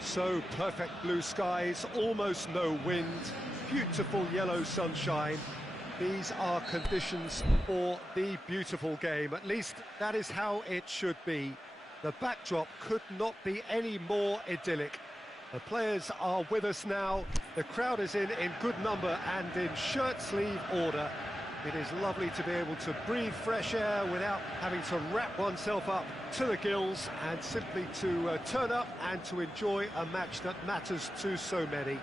So perfect blue skies, almost no wind, beautiful yellow sunshine. These are conditions for the beautiful game. At least that is how it should be. The backdrop could not be any more idyllic. The players are with us now. The crowd is in good number and in shirt-sleeve order. It is lovely to be able to breathe fresh air without having to wrap oneself up to the gills, and simply to turn up and to enjoy a match that matters to so many.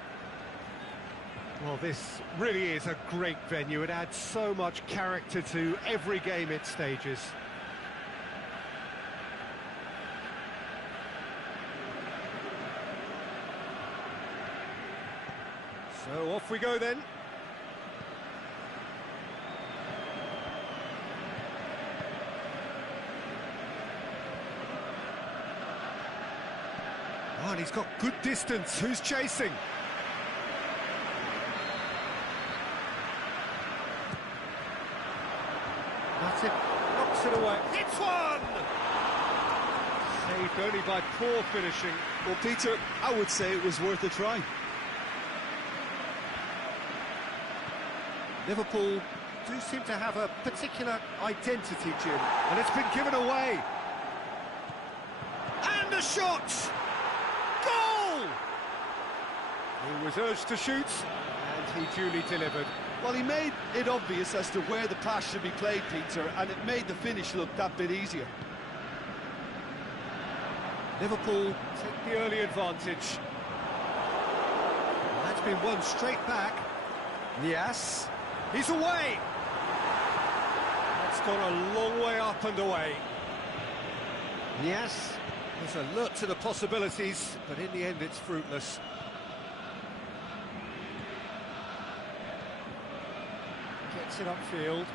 Well, this really is a great venue. It adds so much character to every game it stages. So off we go then. Oh, and he's got good distance. Who's chasing? Saved only by poor finishing. Well, Peter, I would say it was worth a try. Liverpool do seem to have a particular identity, Jim, and it's been given away. And a shot! Goal! He was urged to shoot, and he duly delivered. Well, he made it obvious as to where the pass should be played, Peter, and it made the finish look that bit easier. Liverpool take the early advantage. Well, that's been won straight back. Nias, he's away! That's gone a long way up and away. Nias is alert to the possibilities, but in the end it's fruitless. Gets it upfield.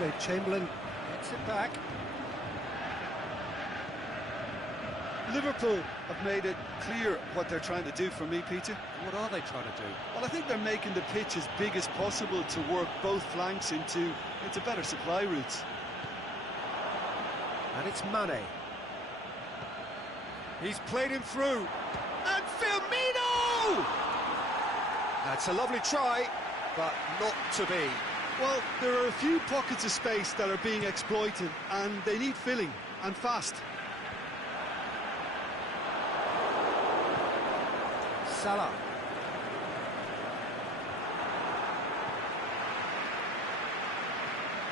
Pes2019 gets it back. Liverpool have made it clear what they're trying to do for me, Peter. What are they trying to do? Well, I think they're making the pitch as big as possible to work both flanks into better supply routes. And it's Mane. He's played him through. And Firmino! That's a lovely try, but not to be. Well, there are a few pockets of space that are being exploited, and they need filling, and fast. Salah.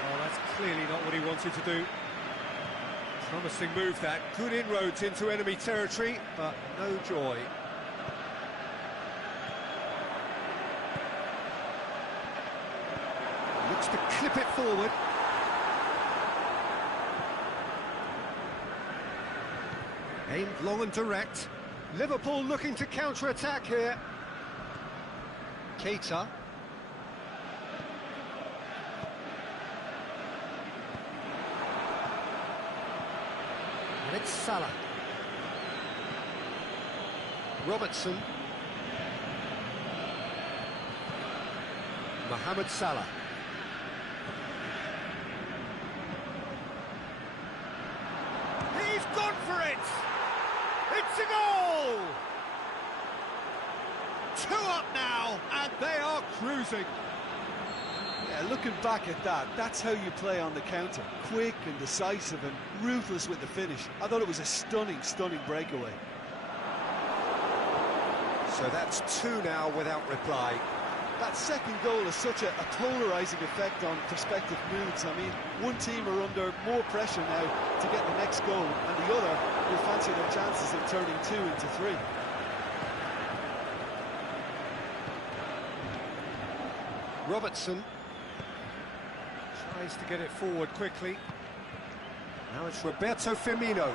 Oh, that's clearly not what he wanted to do. Promising move that. Good inroads into enemy territory, but no joy. Looks to clip it forward. Aimed long and direct. Liverpool looking to counter-attack here. Keita. And it's Salah. Robertson. Mohamed Salah. He's gone for it! It's a goal! 2 up now, and they are cruising. Yeah, looking back at that, that's how you play on the counter. Quick and decisive and ruthless with the finish. I thought it was a stunning, stunning breakaway. So that's 2 now without reply. That second goal has such a polarising effect on prospective moods. I mean, one team are under more pressure now to get the next goal, and the other will fancy their chances of turning 2 into 3. Robertson tries to get it forward quickly. Now it's Roberto Firmino.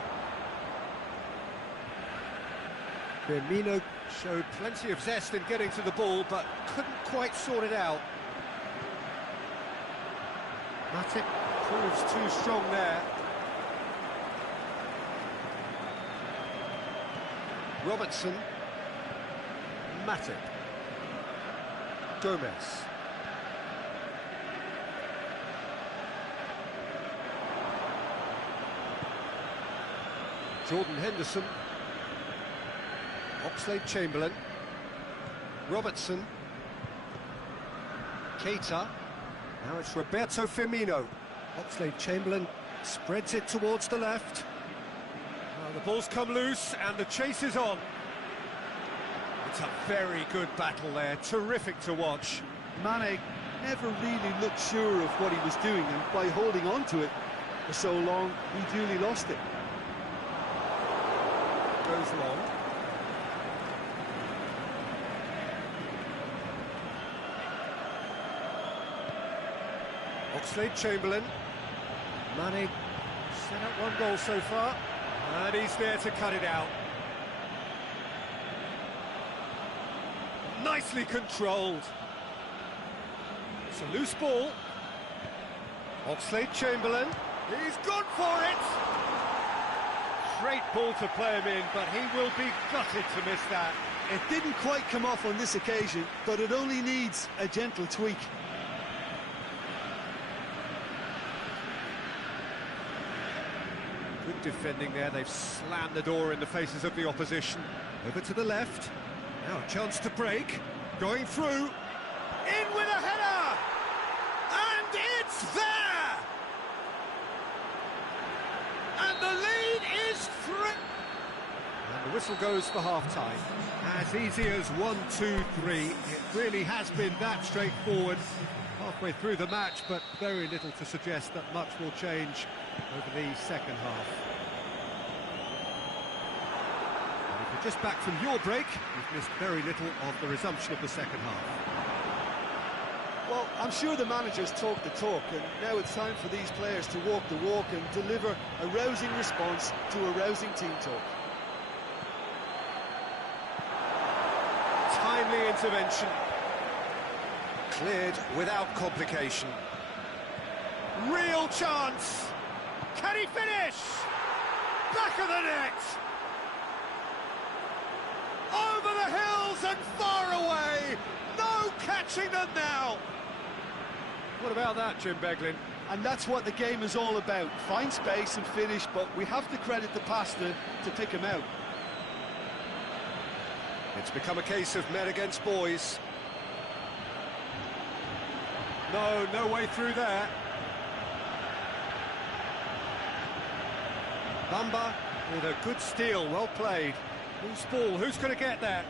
Firmino showed plenty of zest in getting to the ball, but couldn't quite sort it out. Matip proves too strong there. Robertson. Matip. Gomez. Jordan Henderson. Oxlade-Chamberlain. Robertson. Keita. Now it's Roberto Firmino. Oxlade-Chamberlain spreads it towards the left. Well, the ball's come loose and the chase is on. It's a very good battle there, terrific to watch. Mane never really looked sure of what he was doing, and by holding on to it for so long, he duly lost it. Goes long. Oxlade-Chamberlain. Mane set up 1 goal so far, and he's there to cut it out. Nicely controlled. It's a loose ball. Oxlade-Chamberlain. He's gone for it! Great ball to play him in, but he will be gutted to miss that. It didn't quite come off on this occasion, but it only needs a gentle tweak. Good defending there, they've slammed the door in the faces of the opposition. Over to the left, now a chance to break, going through, in with a header! And it's there! And the lead is 3! And the whistle goes for half-time. As easy as 1-2-3, it really has been that straightforward. Halfway through the match, but very little to suggest that much will change over the second half. And if you're just back from your break, you've missed very little of the resumption of the second half. Well, I'm sure the managers talk the talk, and now it's time for these players to walk the walk and deliver a rousing response to a rousing team talk. Timely intervention. Cleared without complication. Real chance! Can he finish? Back of the net! Over the hills and far away! No catching them now! What about that, Jim Beglin? And that's what the game is all about. Find space and finish, but we have to credit the passer to pick him out. It's become a case of men against boys. No way through there. Bamba with a good steal, well played. Loose ball, who's going to get there?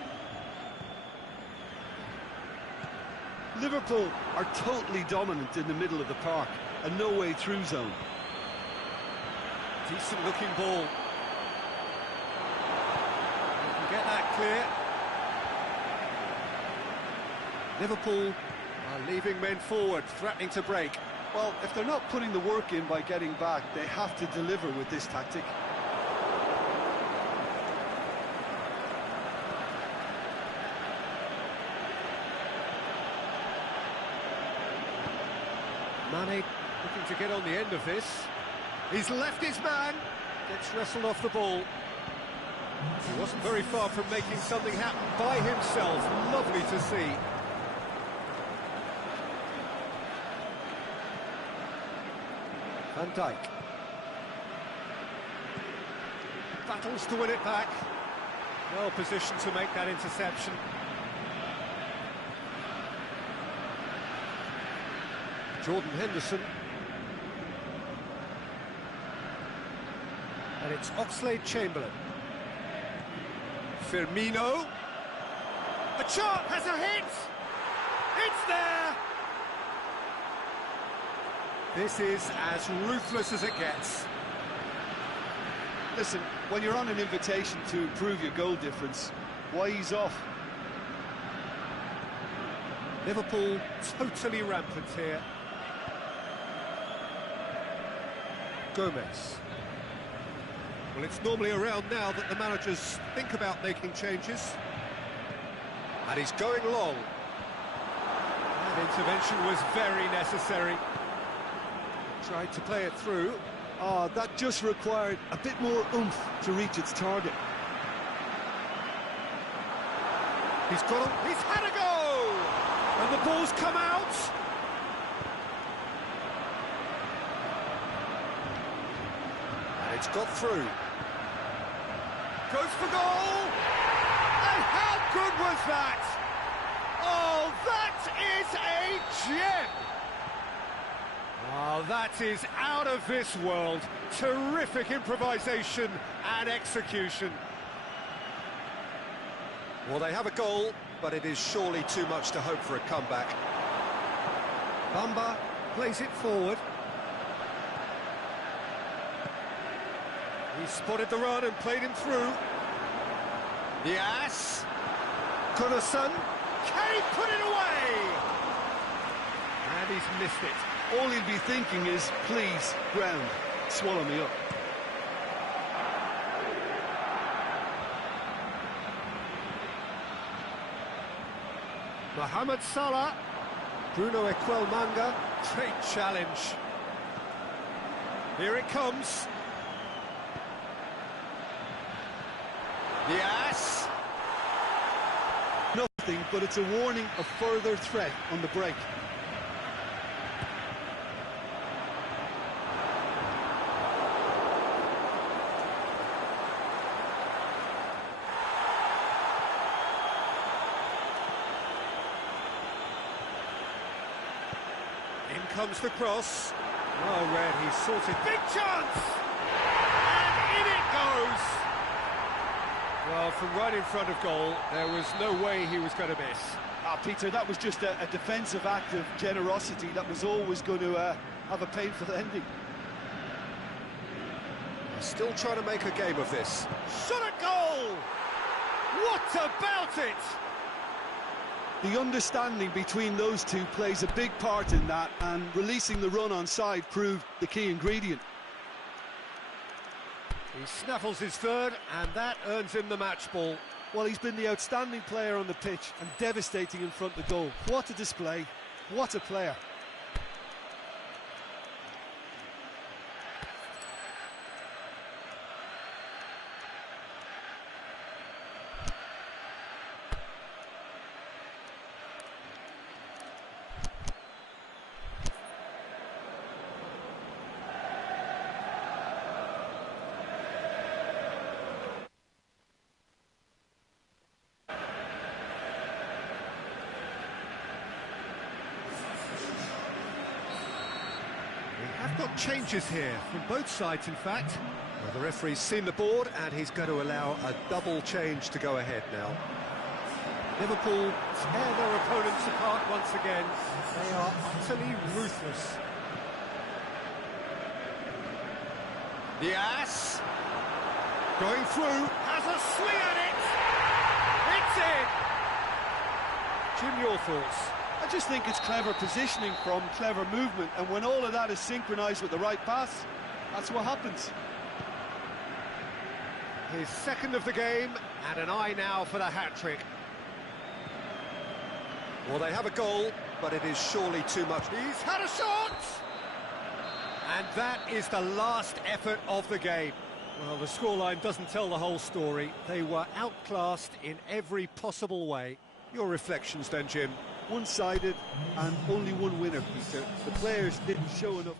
Liverpool are totally dominant in the middle of the park, a no-way through zone. Decent looking ball. You can get that clear. Liverpool are leaving men forward, threatening to break. Well, if they're not putting the work in by getting back, they have to deliver with this tactic. Mane looking to get on the end of this. He's left his man, gets wrestled off the ball. He wasn't very far from making something happen by himself. Lovely to see. Van Dijk. Battles to win it back. Well positioned to make that interception. Jordan Henderson. And it's Oxlade-Chamberlain. Firmino. A chance, has a hit! It's there! This is as ruthless as it gets. Listen, when you're on an invitation to improve your goal difference, why ease off? Liverpool totally rampant here. Gomez. Well, it's normally around now that the managers think about making changes. And he's going long. That intervention was very necessary. Tried to play it through. Oh, that just required a bit more oomph to reach its target. He's had a go! And the ball's come out! And it's got through. Goes for goal! And how good was that? Oh, that is a gem! Oh, that is out of this world. Terrific improvisation and execution. Well, they have a goal, but it is surely too much to hope for a comeback. Bamba plays it forward. He spotted the run and played him through. Yes. Gunnarsson. Can he put it away? And he's missed it. All he'll be thinking is, please, ground, swallow me up. Mohamed Salah. Bruno Equelmanga. Great challenge. Here it comes. Yes. but it's a warning of further threat on the break. In comes the cross. Well read, he's sorted. Big chance! And in it goes! Well, from right in front of goal, there was no way he was going to miss. Peter, that was just a defensive act of generosity that was always going to have a painful ending. They're still trying to make a game of this. Shot at goal! What about it? The understanding between those two plays a big part in that, and releasing the run on side proved the key ingredient. He snaffles his third, and that earns him the match ball. Well, he's been the outstanding player on the pitch and devastating in front of goal. What a display, what a player. I've got changes here from both sides, in fact. Well, the referee's seen the board, and he's going to allow a double change to go ahead now. Liverpool tear their opponents apart once again. They are utterly ruthless. The ass going through, has a swing at it. It's in. Jim, your thoughts? I just think it's clever positioning from clever movement, and when all of that is synchronised with the right pass, that's what happens. His second of the game, and an eye now for the hat-trick. Well, they have a goal, but it is surely too much. He's had a shot! And that is the last effort of the game. Well, the scoreline doesn't tell the whole story. They were outclassed in every possible way. Your reflections then, Jim? One-sided and only one winner, Peter. The players didn't show enough.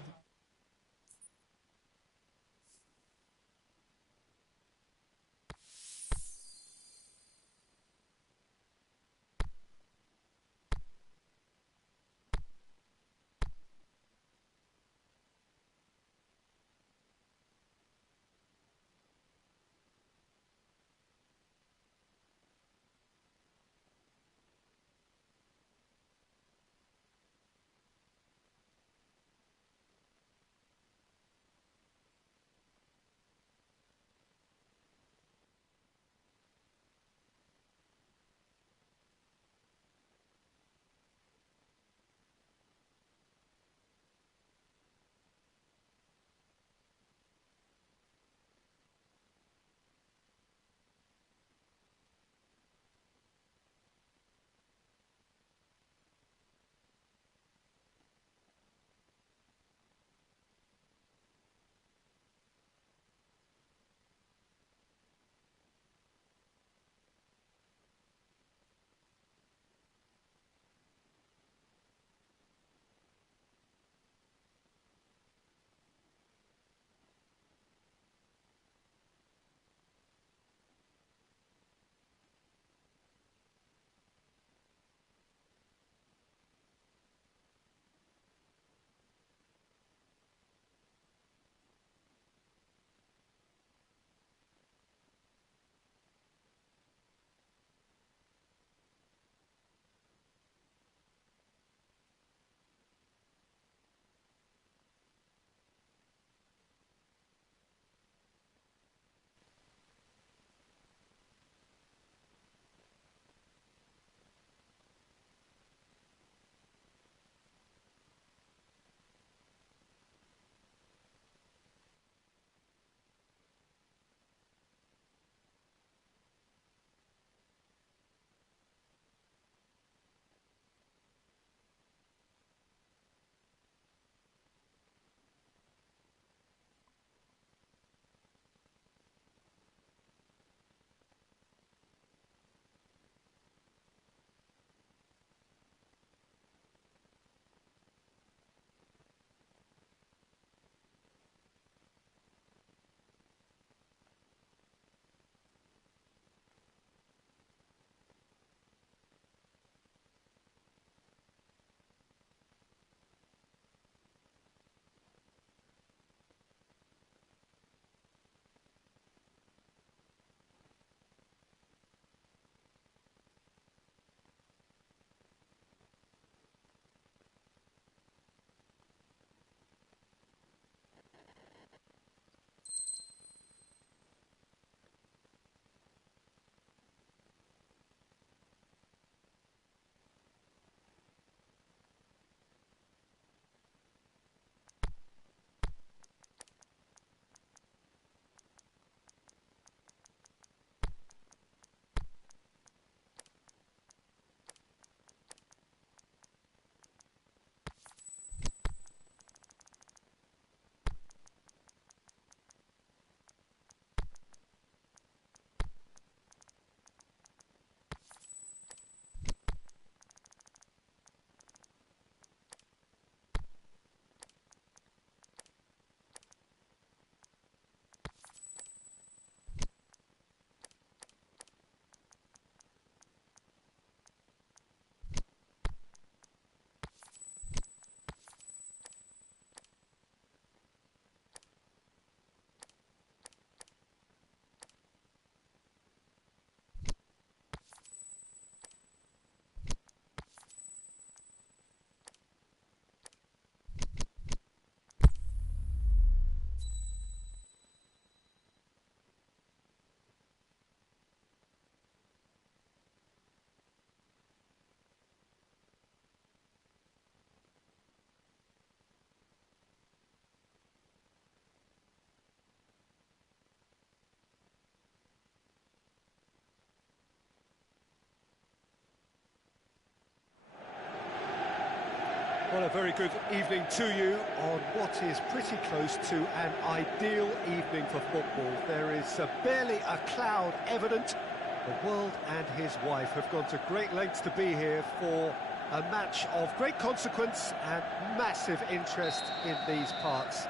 Well, a very good evening to you on what is pretty close to an ideal evening for football. There is barely a cloud evident. The world and his wife have gone to great lengths to be here for a match of great consequence and massive interest in these parts.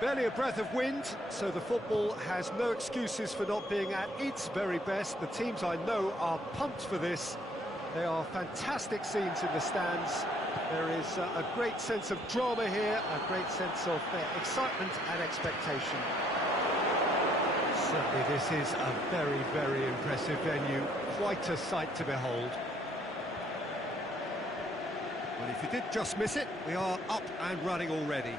Barely a breath of wind, so the football has no excuses for not being at its very best. The teams I know are pumped for this. There are fantastic scenes in the stands. There is a great sense of drama here, a great sense of excitement and expectation. Certainly this is a very, very impressive venue. Quite a sight to behold. Well, if you did just miss it, we are up and running already.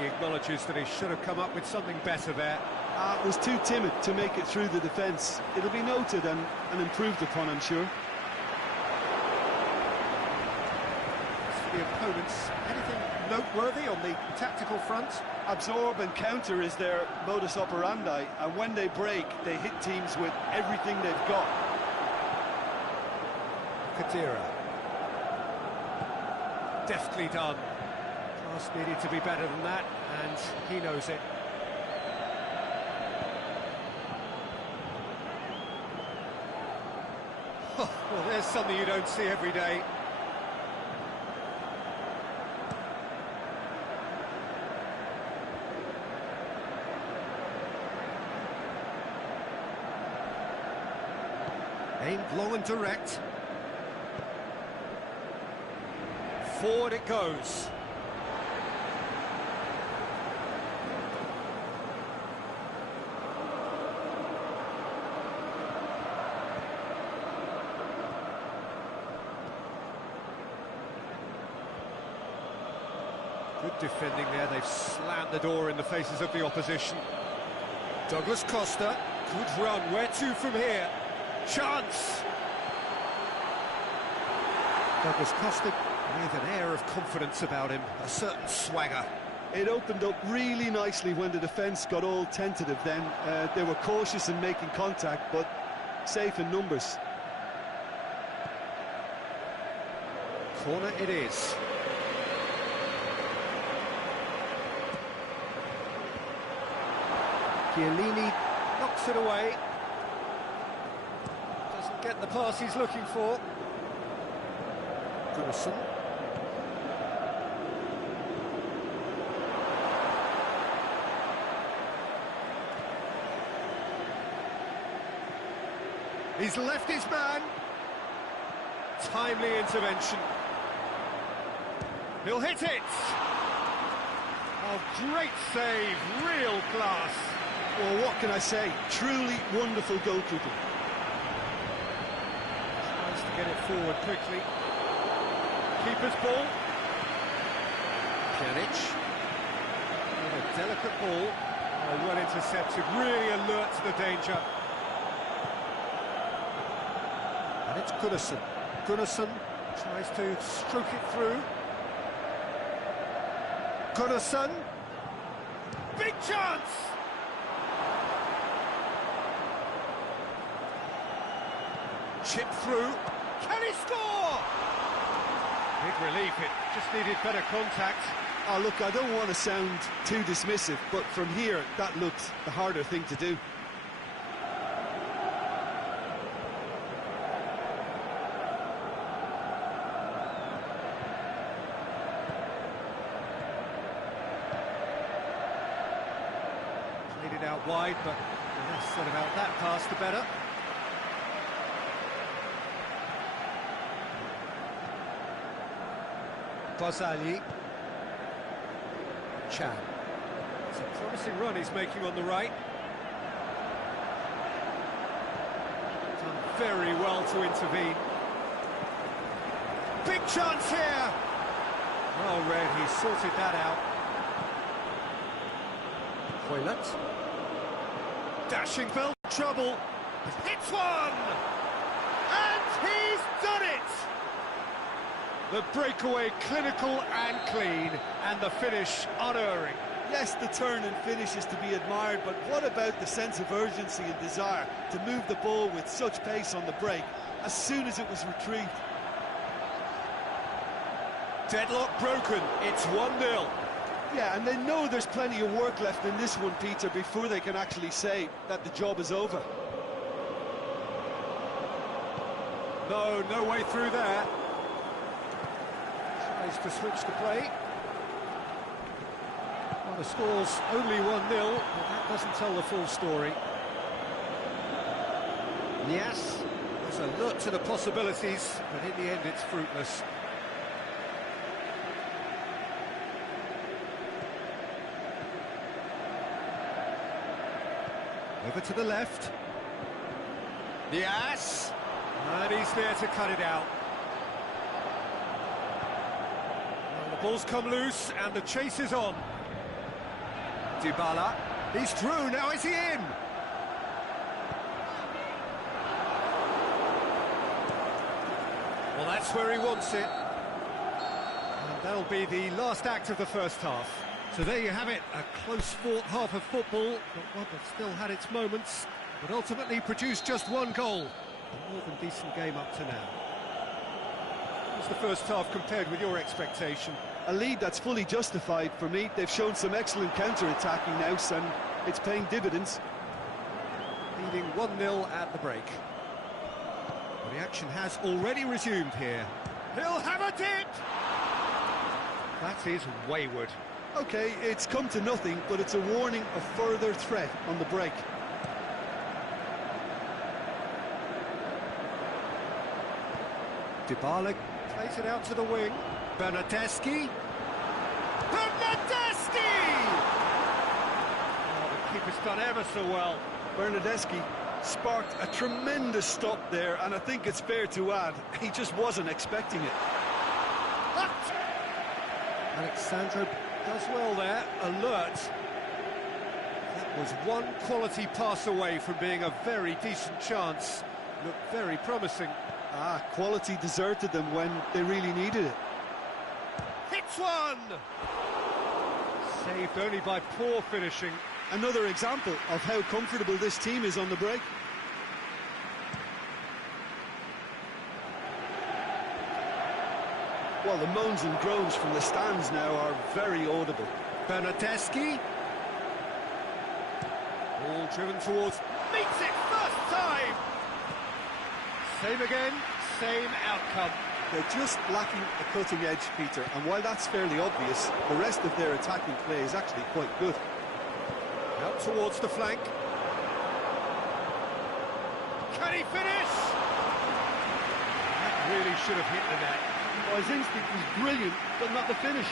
He acknowledges that he should have come up with something better there. Was too timid to make it through the defence. It'll be noted and improved upon, I'm sure. As for the opponents, anything noteworthy on the tactical front? Absorb and counter is their modus operandi, and when they break, they hit teams with everything they've got. Kadira. Deftly done. Pass needed to be better than that, and he knows it. Well, there's something you don't see every day. Aimed long and direct. Forward it goes. Good defending there, they've slammed the door in the faces of the opposition. Douglas Costa, good run, where to from here? Chance! Douglas Costa with an air of confidence about him, a certain swagger. It opened up really nicely when the defence got all tentative then. They were cautious in making contact, but safe in numbers. Corner it is. Chiellini knocks it away. Doesn't get the pass he's looking for. Goodison. He's left his man. Timely intervention. He'll hit it. Oh, great save, real class. Well, what can I say? Truly wonderful goalkeeping. Tries to get it forward quickly. Keeper's ball. Pjanic. A delicate ball. Oh, well intercepted, really alert to the danger. And it's Goodison. Goodison tries to stroke it through. Goodison. Big chance! Chip through. Can he score? Big relief, it just needed better contact. Oh, look, I don't want to sound too dismissive, but from here, that looked the harder thing to do. Played it out wide, but the less said about that pass, the better. Barzagli. Chan. It's a promising run he's making on the right. Done very well to intervene. Big chance here! Well read, he sorted that out. Hoylett. Dashing bell trouble. Hits one! And he's done it! The breakaway clinical and clean, and the finish unerring. Yes, the turn and finish is to be admired, but what about the sense of urgency and desire to move the ball with such pace on the break? as soon as it was retrieved. Deadlock broken, it's 1-0. Yeah, and they know there's plenty of work left in this one, Peter, before they can actually say that the job is over. No way through there. Tries to switch the play. Well, the score's only 1-0, but that doesn't tell the full story. Yes, there's a lot to the possibilities, but in the end it's fruitless. Over to the left. Yes! And he's there to cut it out. Well, the ball's come loose and the chase is on. Dybala. He's through, now is he in? Well, that's where he wants it. And that'll be the last act of the first half. So there you have it, a close-fought half of football, but one that still had its moments, but ultimately produced just one goal. A more than decent game up to now. How was the first half compared with your expectation? A lead that's fully justified for me. They've shown some excellent counter-attacking now, and it's paying dividends. Leading 1-0 at the break. Well, the action has already resumed here. He'll have a dip! That is wayward. OK, it's come to nothing, but it's a warning of further threat on the break. Dybala plays it out to the wing. Bernardeschi. Bernardeschi! Oh, the keeper's done ever so well. Bernardeschi sparked a tremendous stop there, and I think it's fair to add, he just wasn't expecting it. What? Alexandro does well there, alert. That was one quality pass away from being a very decent chance. Looked very promising. Quality deserted them when they really needed it. Hits one! Saved only by poor finishing. Another example of how comfortable this team is on the break. Well, the moans and groans from the stands now are very audible. Bernardeschi. Ball driven towards... Meets it first time! Same again, same outcome. They're just lacking a cutting edge, Peter, and while that's fairly obvious, the rest of their attacking play is actually quite good. Out towards the flank. Can he finish? That really should have hit the net. Well, his instinct was brilliant, but not the finish.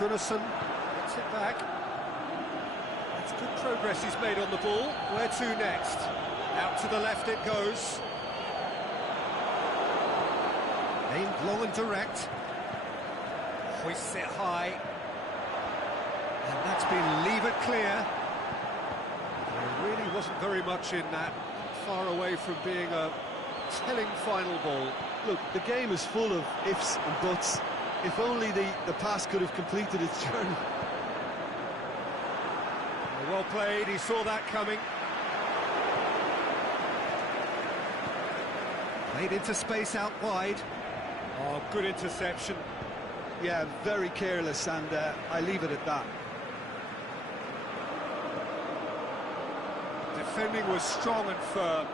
Gunnarsson gets it back. It's good progress he's made on the ball. Where to next? Out to the left it goes. Aimed long and direct. Hoists it high. And that's been levered clear. There really wasn't very much in that. Far away from being a telling final ball. Look, the game is full of ifs and buts. If only the pass could have completed its journey. Well played, he saw that coming. Played into space out wide. Oh, good interception. Yeah, very careless, and I leave it at that. Defending was strong and firm.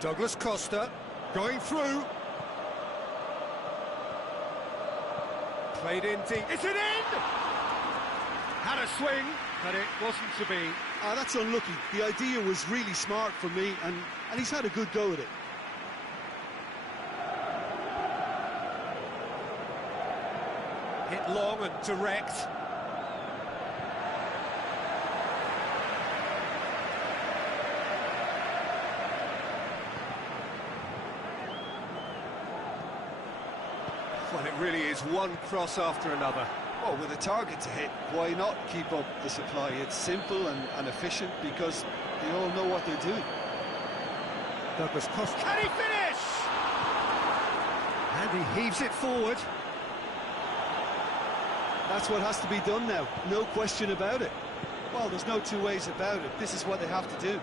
Douglas Costa going through. Played in deep. Is it in? Had a swing, but it wasn't to be. That's unlucky. The idea was really smart for me, and he's had a good go at it. Hit long and direct. really is one cross after another. Well, with a target to hit, why not keep up the supply? It's simple and efficient because they all know what they're doing. Douglas Costa. Can he finish? And he heaves it forward. That's what has to be done now, no question about it. Well, there's no two ways about it. This is what they have to do.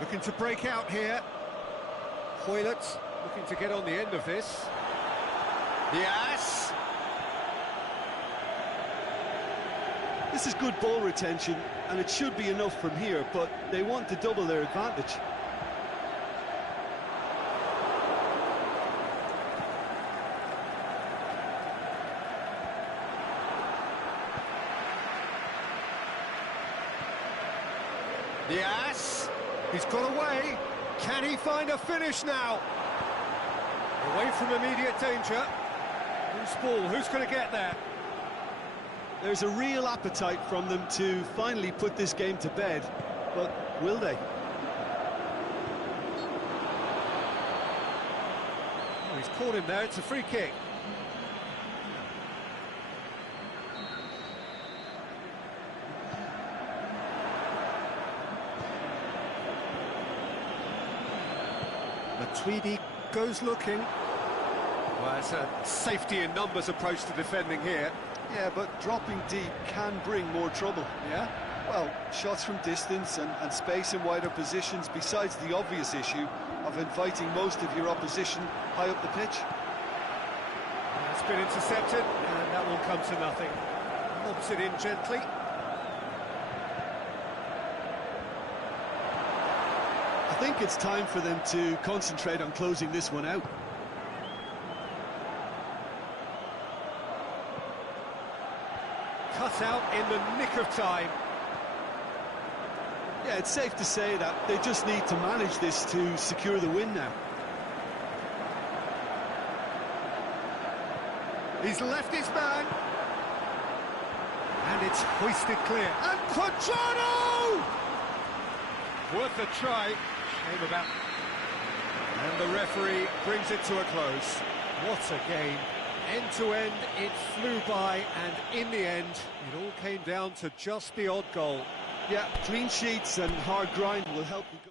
Looking to break out here. Hoylett looking to get on the end of this. Yes! This is good ball retention, and it should be enough from here, but they want to double their advantage. Yes! He's got away. Can he find a finish now? Away from immediate danger. Who's ball? Who's going to get there? There's a real appetite from them to finally put this game to bed, but will they? Oh, he's caught him there. It's a free kick. Tweedy goes looking. Well, it's a safety in numbers approach to defending here. Yeah, but dropping deep can bring more trouble. Yeah? Well, shots from distance and space in wider positions, besides the obvious issue of inviting most of your opposition high up the pitch. It's been intercepted, and that will come to nothing. Lobs it in gently. I think it's time for them to concentrate on closing this one out. Cut out in the nick of time. Yeah, it's safe to say that they just need to manage this to secure the win now. He's left his man. And it's hoisted clear. And Quadrado! Worth a try. Shame about. And the referee brings it to a close. What a game. End to end, it flew by, and in the end, it all came down to just the odd goal. Yeah, clean sheets and hard grind will help you go.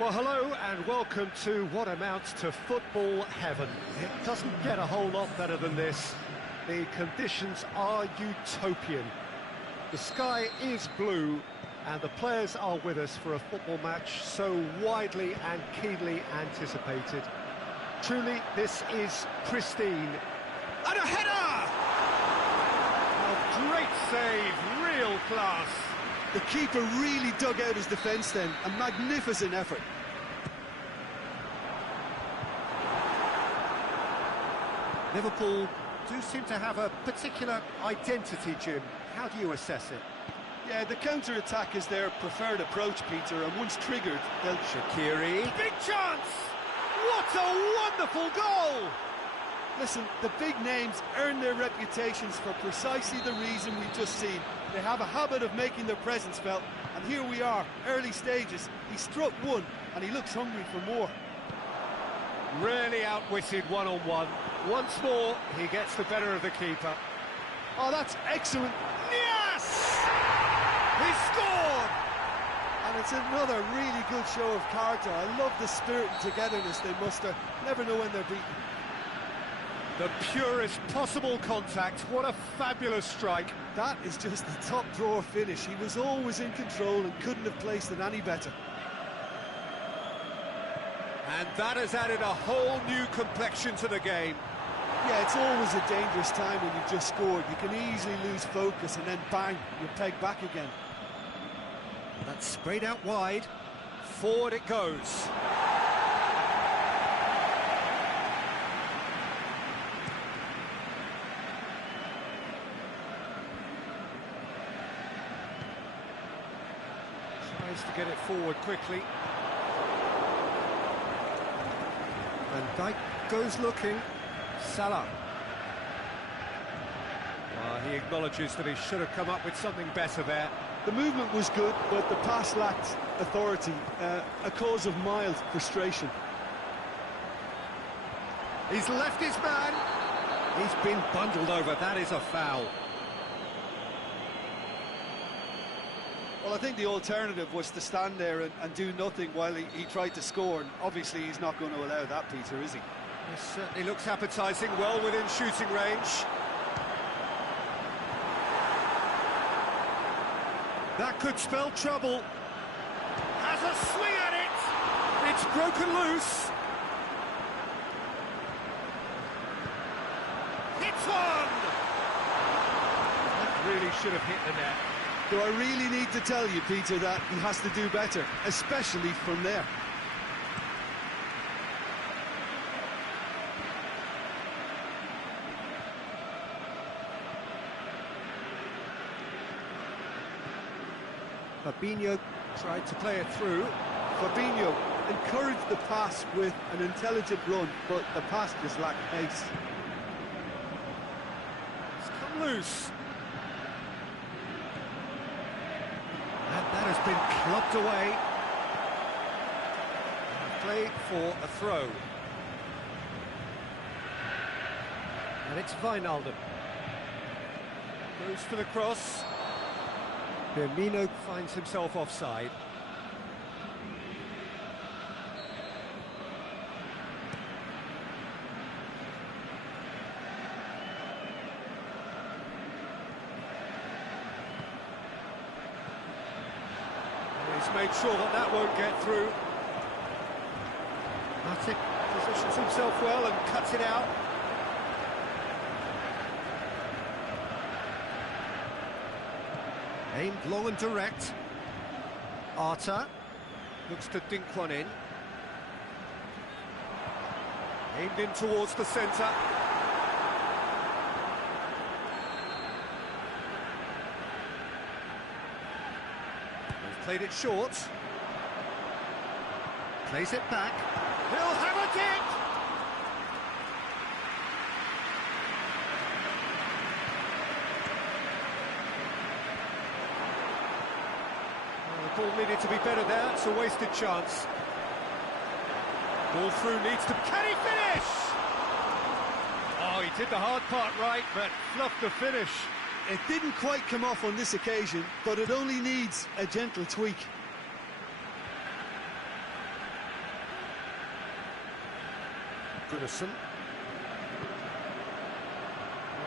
Well, hello and welcome to what amounts to football heaven. It doesn't get a whole lot better than this. The conditions are utopian. The sky is blue and the players are with us for a football match so widely and keenly anticipated. Truly, this is pristine. And a header! Oh, great save, real class. The keeper really dug out his defence then, a magnificent effort. Liverpool do seem to have a particular identity, Jim. How do you assess it? Yeah, the counter-attack is their preferred approach, Peter, and once triggered, they'll... Shaqiri. Big chance! What a wonderful goal! Listen, the big names earn their reputations for precisely the reason we've just seen. They have a habit of making their presence felt, and here we are, early stages. He struck one, and he looks hungry for more. Really outwitted one-on-one. Once more, he gets the better of the keeper. Oh, that's excellent. Yes! He scored! And it's another really good show of character. I love the spirit and togetherness they muster. Never know when they're beaten. The purest possible contact. What a fabulous strike. That is just the top drawer finish. He was always in control and couldn't have placed it any better. And that has added a whole new complexion to the game. Yeah, it's always a dangerous time when you've just scored. You can easily lose focus and then bang, you're pegged back again. That's sprayed out wide. Forward it goes. Tries to get it forward quickly. Van Dijk goes looking. Salah. Well, he acknowledges that he should have come up with something better there. The movement was good, but the pass lacked authority, a cause of mild frustration. He's left his man. He's been bundled over. That is a foul. Well, I think the alternative was to stand there and do nothing while he tried to score, and obviously he's not going to allow that, Peter, is he? It certainly looks appetising, well within shooting range. That could spell trouble. Has a swing at it. It's broken loose. Hits one. That really should have hit the net. Do I really need to tell you, Peter, that he has to do better, especially from there? Fabinho tried to play it through. Fabinho encouraged the pass with an intelligent run, but the pass just lacked pace. It's come loose. And that has been clubbed away. Played for a throw. And it's Wijnaldum. Goes for the cross. Firmino finds himself offside. He's made sure that that won't get through. Matip positions himself well and cuts it out. Aimed long and direct. Arta looks to dink one in. Aimed in towards the centre. They've played it short. Plays it back. He'll have a kick! The ball needed to be better there. It's a wasted chance. Ball through needs to... Can he finish? Oh, he did the hard part right, but fluffed the finish. It didn't quite come off on this occasion, but it only needs a gentle tweak. Goodison.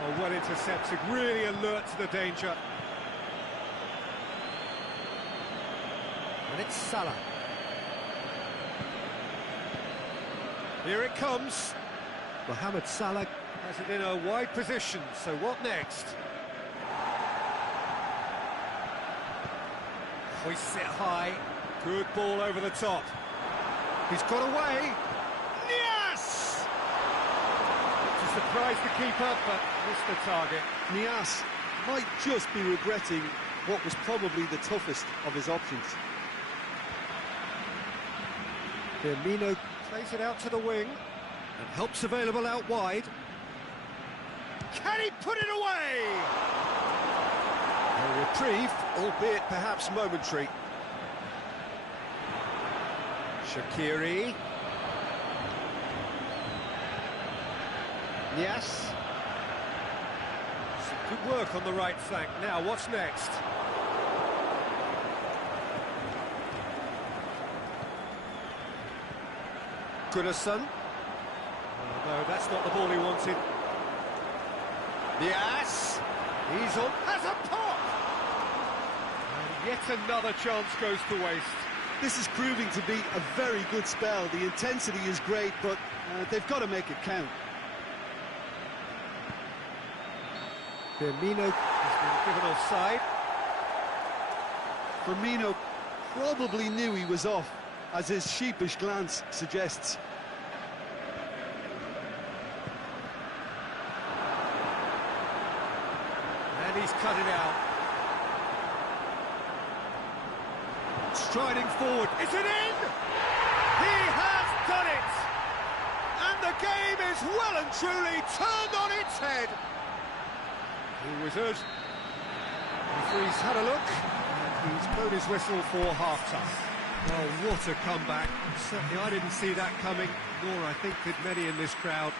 Oh, well intercepted, really alert to the danger. And it's Salah. Here it comes. Mohamed Salah has it in a wide position, so what next? Hoists it high. Good ball over the top. He's got away. Nias! To surprise the keeper, but missed the target. Nias might just be regretting what was probably the toughest of his options. Firmino plays it out to the wing, and help's available out wide. Can he put it away? A reprieve, albeit perhaps momentary. Shaqiri. Yes. Some good work on the right flank. Now, what's next? Goodison. Oh, no, that's not the ball he wanted. Yes. He's on. Has a pop! And yet another chance goes to waste. This is proving to be a very good spell. The intensity is great, but they've got to make it count. Firmino has been given offside. Firmino probably knew he was off, as his sheepish glance suggests. And he's cut it out. Striding forward, is it in? He has done it! And the game is well and truly turned on its head. He was urged. The referee's had a look, and he's blown his whistle for half-time. Well, what a comeback. Certainly I didn't see that coming, nor I think did many in this crowd.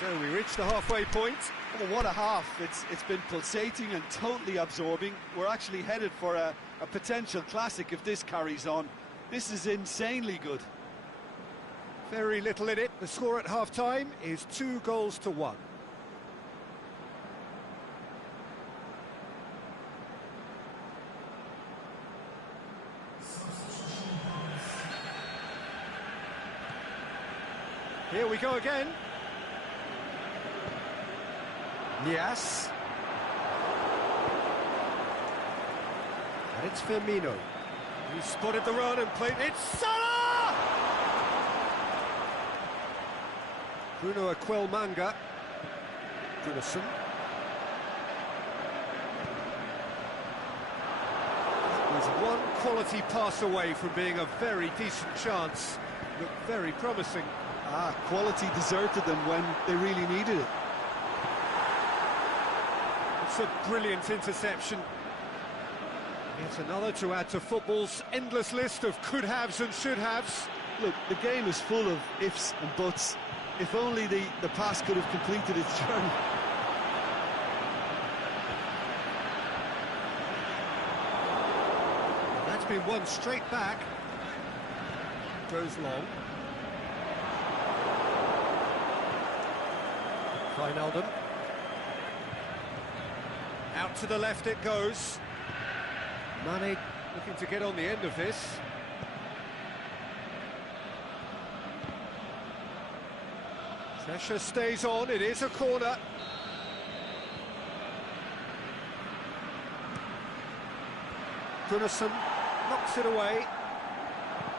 So we reached the halfway point. Oh, what a half. It's been pulsating and totally absorbing. We're actually headed for a potential classic if this carries on. This is insanely good. Very little in it. The score at half-time is 2-1. Here we go again. Yes. And it's Firmino. He spotted the run and played it. Salah! Bruno Aquilmanga. Goodison. That was one quality pass away from being a very decent chance. Looked very promising. Quality deserted them when they really needed it. It's a brilliant interception. It's another to add to football's endless list of could-haves and should-haves. Look, the game is full of ifs and buts. If only the pass could have completed its journey. That's been one straight back. Goes long. Wijnaldum. Out to the left it goes. Mane looking to get on the end of this. Pressure stays on, it is a corner. Goodison knocks it away.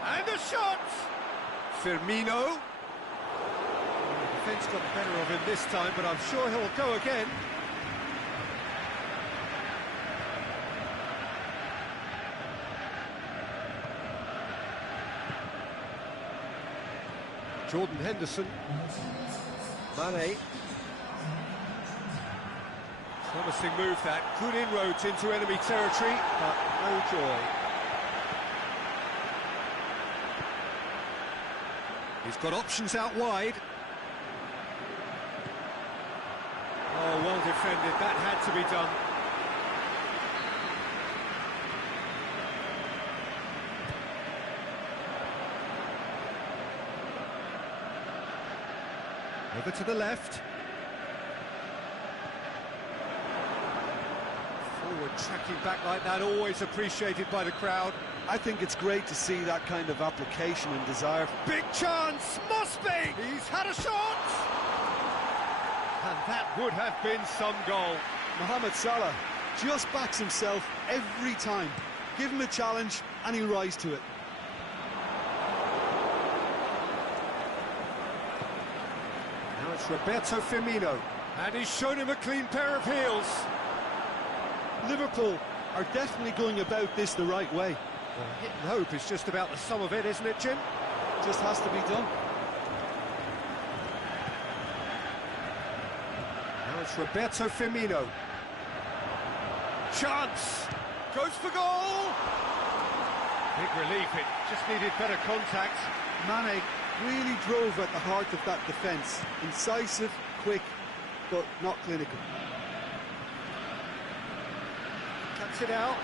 And a shot! Firmino. The defence got the better of him this time, but I'm sure he'll go again. Jordan Henderson. Mane. Promising move that. Good inroads into enemy territory, but no joy. He's got options out wide. Oh, well defended. That had to be done. Over to the left. Forward tracking back like that, always appreciated by the crowd. I think it's great to see that kind of application and desire. Big chance, must be! He's had a shot! And that would have been some goal. Mohamed Salah just backs himself every time. Give him a challenge and he'll rise to it. Now it's Roberto Firmino. And he's shown him a clean pair of heels. Liverpool are definitely going about this the right way. Well, hit and hope is just about the sum of it, isn't it, Jim? Just has to be done. Now it's Roberto Firmino. Chance! Goes for goal! Big relief, it just needed better contact. Mane really drove at the heart of that defence. Incisive, quick, but not clinical. Cuts it out.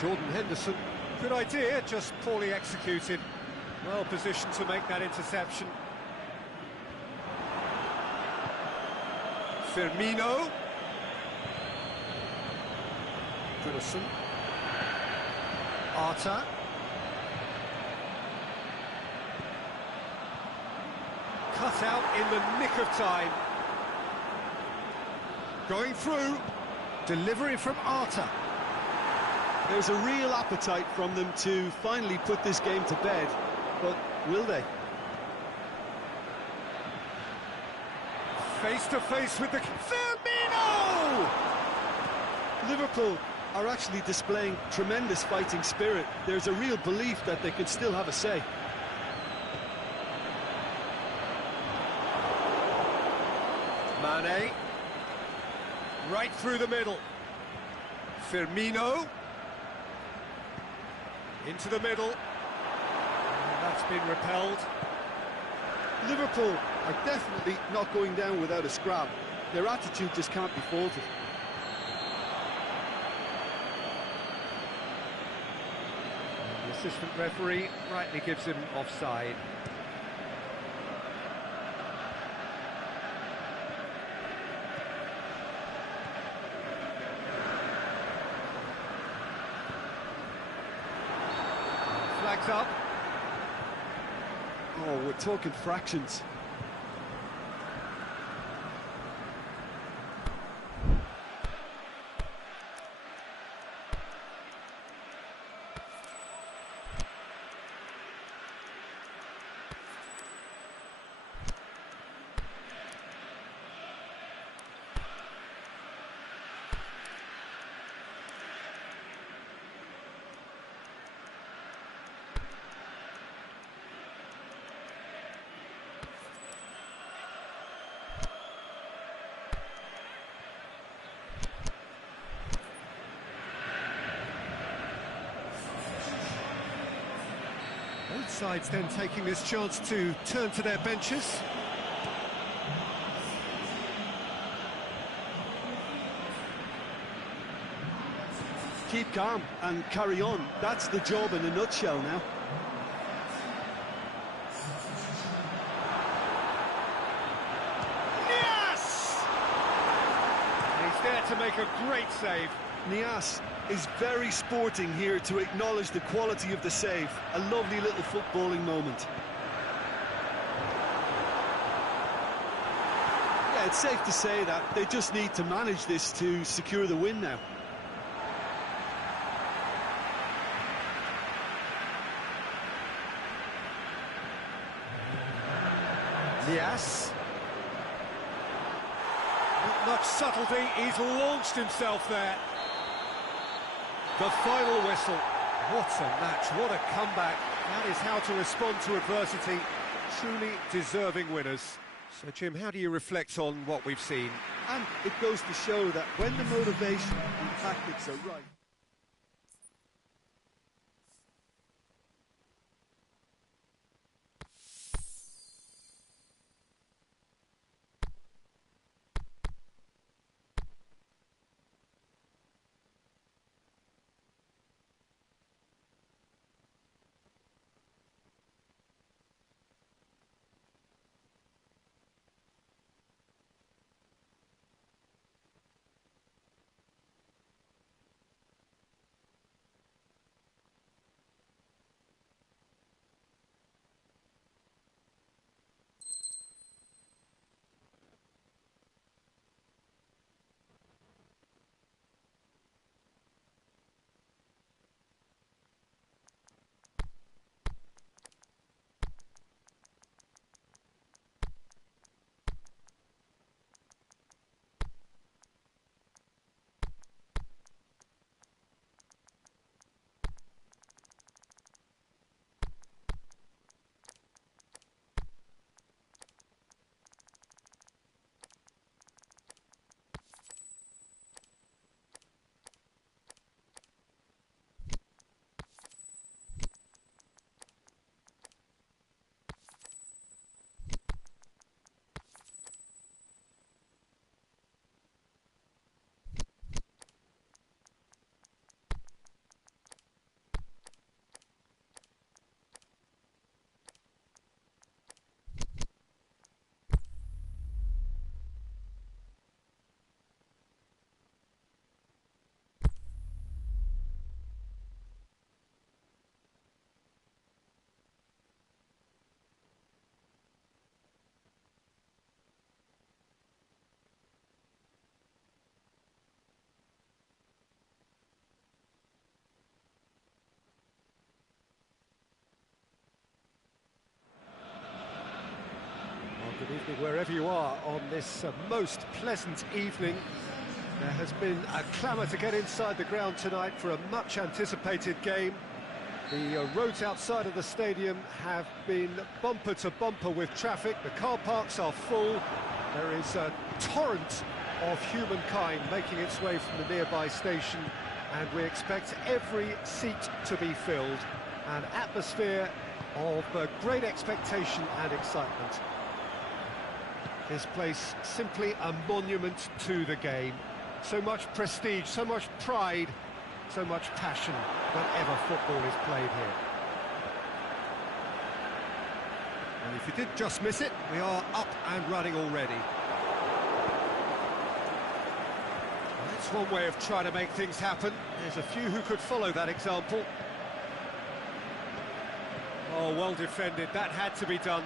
Jordan Henderson. Good idea, just poorly executed. Well positioned to make that interception. Firmino. Goodison. Arta. Cut out in the nick of time. Going through. Delivery from Arta. There's a real appetite from them to finally put this game to bed, but will they? Face to face with the... Firmino! Liverpool are actually displaying tremendous fighting spirit. There's a real belief that they can still have a say. Mane. Right through the middle. Firmino. Into the middle. And that's been repelled. Liverpool are definitely not going down without a scrap. Their attitude just can't be faulted. And the assistant referee rightly gives him offside. Flags up. Oh, we're talking fractions. Both sides then taking this chance to turn to their benches. Keep calm and carry on. That's the job in a nutshell now. Yes! He's there to make a great save. Nias is very sporting here to acknowledge the quality of the save. A lovely little footballing moment. Yeah, it's safe to say that they just need to manage this to secure the win now. Yes. Not much subtlety, he's launched himself there. The final whistle. What a match, what a comeback. That is how to respond to adversity. Truly deserving winners. So, Jim, how do you reflect on what we've seen? And it goes to show that when the motivation and tactics are right, evening, wherever you are on this most pleasant evening. There has been a clamour to get inside the ground tonight for a much-anticipated game. The roads outside of the stadium have been bumper to bumper with traffic. The car parks are full. There is a torrent of humankind making its way from the nearby station, and we expect every seat to be filled. An atmosphere of great expectation and excitement. This place simply a monument to the game. So much prestige, so much pride, so much passion whenever football is played here. And if you did just miss it, we are up and running already. Well, that's one way of trying to make things happen. There's a few who could follow that example. Oh, well defended, that had to be done.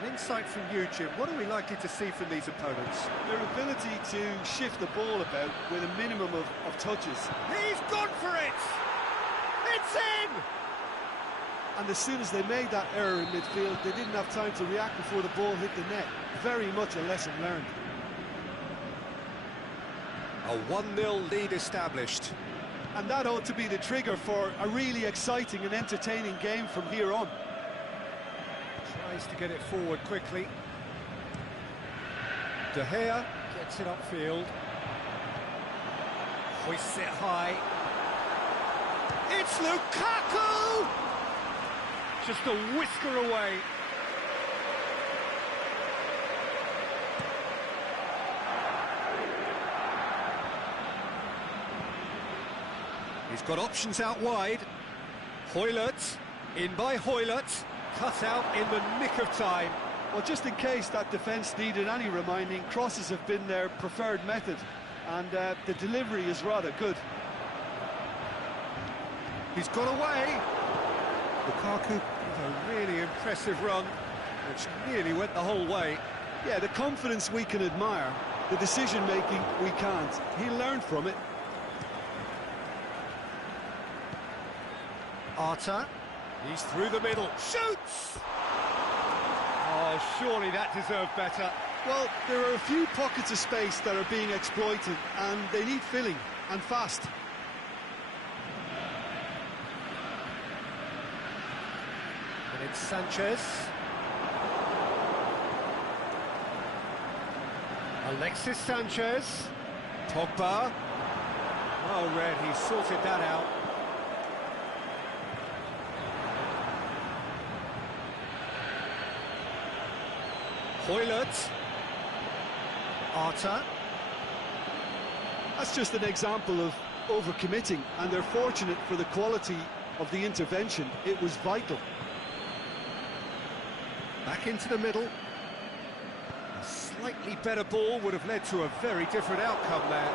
An insight from you, Jim. What are we likely to see from these opponents? Their ability to shift the ball about with a minimum of touches. He's gone for it! It's in! And as soon as they made that error in midfield, they didn't have time to react before the ball hit the net. Very much a lesson learned. A 1-0 lead established. And that ought to be the trigger for a really exciting and entertaining game from here on. Tries to get it forward quickly. De Gea gets it upfield. Hoists it high. It's Lukaku! Just a whisker away. He's got options out wide. Hoylett, in by Hoylett. Cut out in the nick of time. Well, just in case that defence needed any reminding, crosses have been their preferred method, and the delivery is rather good. He's got away. Lukaku with a really impressive run, which nearly went the whole way. Yeah, the confidence we can admire, the decision-making we can't. He learned from it. Arta. He's through the middle. Shoots! Oh, surely that deserved better. Well, there are a few pockets of space that are being exploited, and they need filling, and fast. And it's Sanchez. Alexis Sanchez. Pogba. Oh, Red, he sorted that out. Hoylett. Arta. That's just an example of overcommitting, and they're fortunate for the quality of the intervention. It was vital. Back into the middle. A slightly better ball would have led to a very different outcome there.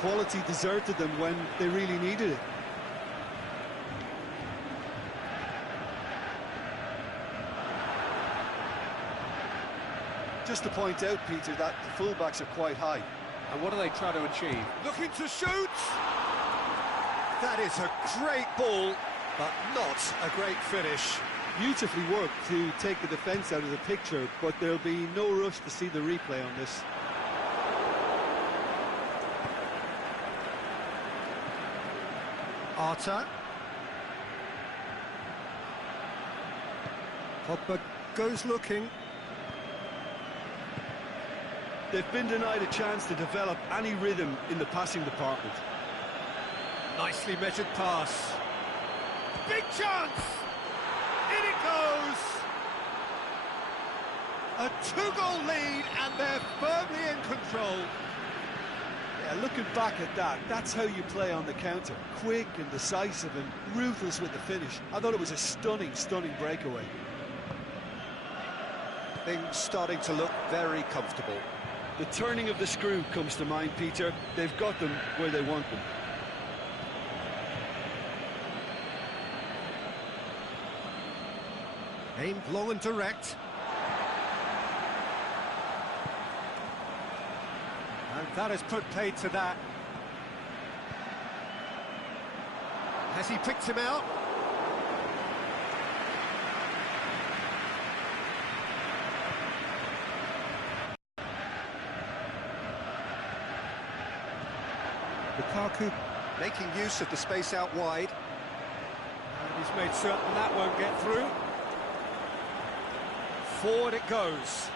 Quality deserted them when they really needed it. Just to point out, Peter, that the fullbacks are quite high. And what are they trying to achieve? Looking to shoot! That is a great ball, but not a great finish. Beautifully worked to take the defence out of the picture, but there'll be no rush to see the replay on this. Arta. Pogba goes looking. They've been denied a chance to develop any rhythm in the passing department. Nicely measured pass. Big chance! In it goes! A 2-goal lead, and they're firmly in control. Yeah, looking back at that, that's how you play on the counter. Quick and decisive and ruthless with the finish. I thought it was a stunning, stunning breakaway. Things starting to look very comfortable. The turning of the screw comes to mind, Peter. They've got them where they want them. Aimed long and direct. And that has put paid to that. Has he picked him out? Lukaku making use of the space out wide. And he's made certain that won't get through. Forward it goes.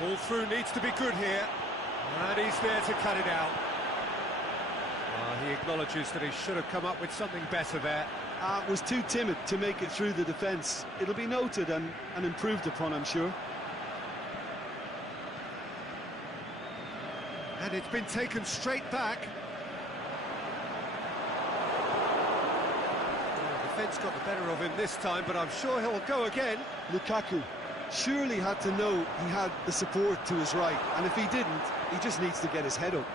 Ball through needs to be good here. And he's there to cut it out. He acknowledges that he should have come up with something better there. Was too timid to make it through the defence. It'll be noted and improved upon, I'm sure. And it's been taken straight back. The defence got the better of him this time, but I'm sure he'll go again. Lukaku surely had to know he had the support to his right, and if he didn't, he just needs to get his head up.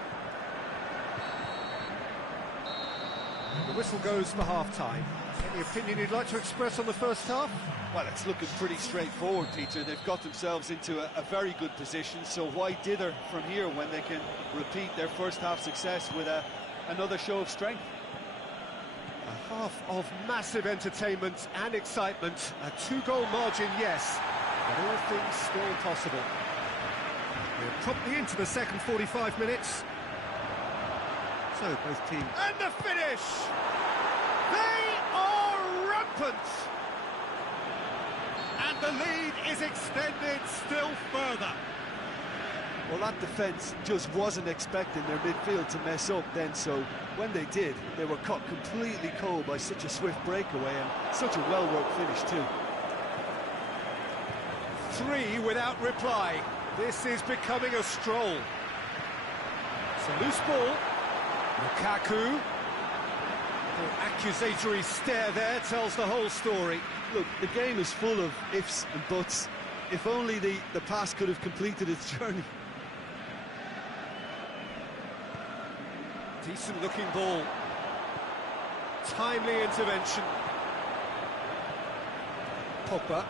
The whistle goes for half-time. Any opinion you'd like to express on the first half? Well, it's looking pretty straightforward, Peter. They've got themselves into a very good position, so why dither from here when they can repeat their first half success with another show of strength? A half of massive entertainment and excitement. A two-goal margin, yes, but all things still possible. We're promptly into the second 45 minutes. So both teams... And the finish! They are rampant! And the lead is extended still further. Well, that defence just wasn't expecting their midfield to mess up then, so when they did, they were caught completely cold by such a swift breakaway and such a well-worked finish too. 3 without reply. This is becoming a stroll. It's a loose ball. Lukaku. The accusatory stare there tells the whole story. Look, the game is full of ifs and buts. If only the pass could have completed its journey. Decent looking ball. Timely intervention. Pogba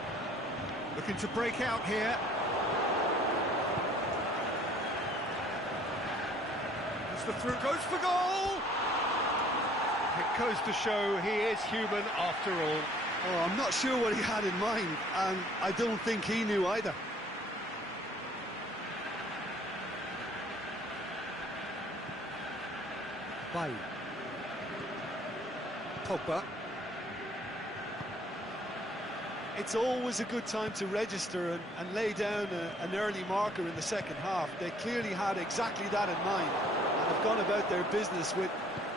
looking to break out here. As the through goes for goal. It goes to show he is human after all. Oh, I'm not sure what he had in mind, and I don't think he knew either. Bay. Pogba. It's always a good time to register and lay down an early marker in the second half. They clearly had exactly that in mind, and have gone about their business with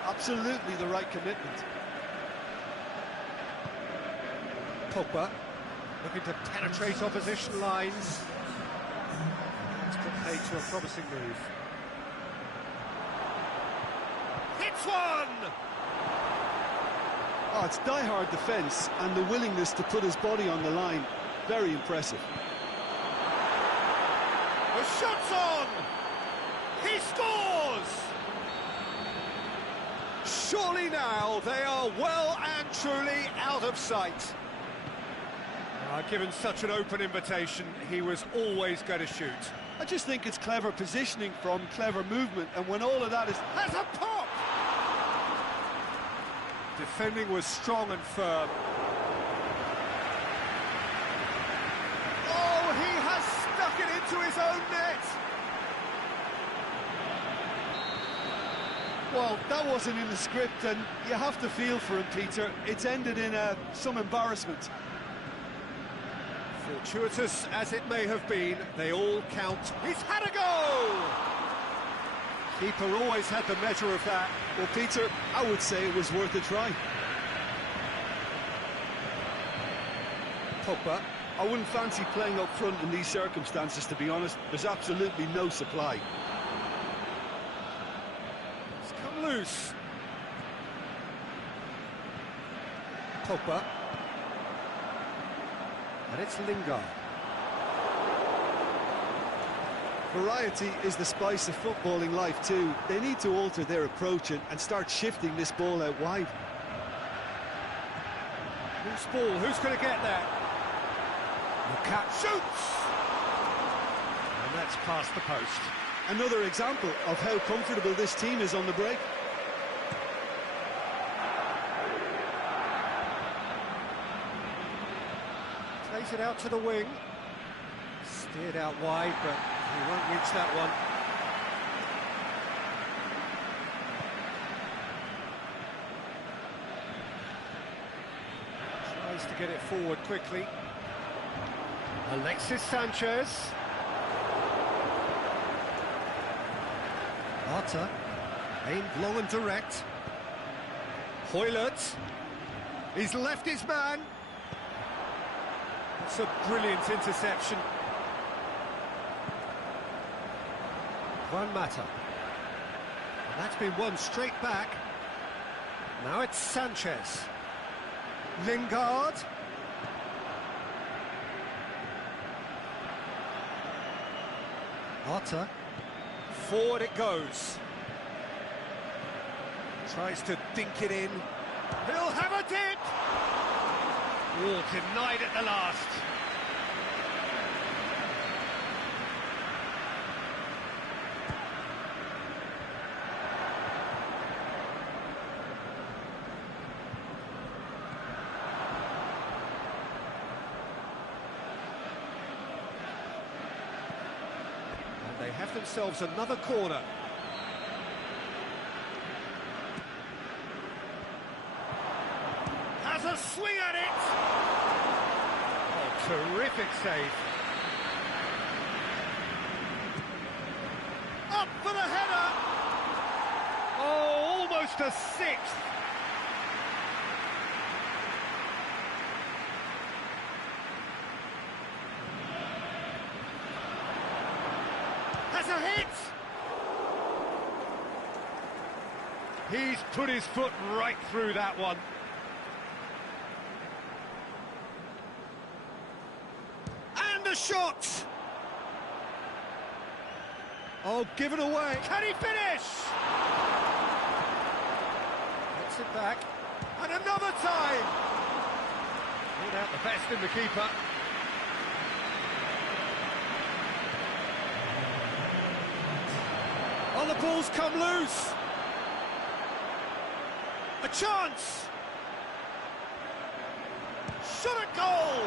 absolutely the right commitment. Pogba looking to penetrate opposition lines. It's put paid to a promising move. Hits one! Oh, it's die-hard defence and the willingness to put his body on the line. Very impressive. The shot's on! He scores! Surely now they are well and truly out of sight. Given such an open invitation, he was always going to shoot. I just think it's clever positioning from clever movement, and when all of that is... Has a pop! Defending was strong and firm. Oh, he has stuck it into his own net! Well, that wasn't in the script, and you have to feel for him, Peter. It's ended in some embarrassment. Fortuitous as it may have been, they all count. He's had a go! Keeper always had the measure of that. Well, Peter, I would say it was worth a try. Pogba. I wouldn't fancy playing up front in these circumstances, to be honest. There's absolutely no supply. It's come loose. Pogba. And it's Lingard. Variety is the spice of footballing life too. They need to alter their approach and start shifting this ball out wide. Loose ball, who's going to get that? Lukaku shoots! And that's past the post. Another example of how comfortable this team is on the break. Plays it out to the wing. Steered out wide, but he won't reach that one. Tries to get it forward quickly. Alexis Sanchez. Arta, aimed long and direct. Hoylert. He's left his man. It's a brilliant interception. Juan Mata. And that's been won straight back. Now it's Sanchez. Lingard. Arta. Forward it goes. Tries to dink it in. He'll have a dip! Oh, denied at the last. And they have themselves another corner. Has a swing at it! Oh, terrific save. Up for the header! Oh, almost a sixth! Has a hit! He's put his foot right through that one. And a shot! Oh, given away. Can he finish? Gets it back. And another time! Pulled out the best in the keeper. Oh, the ball's come loose! A chance! Shot at goal!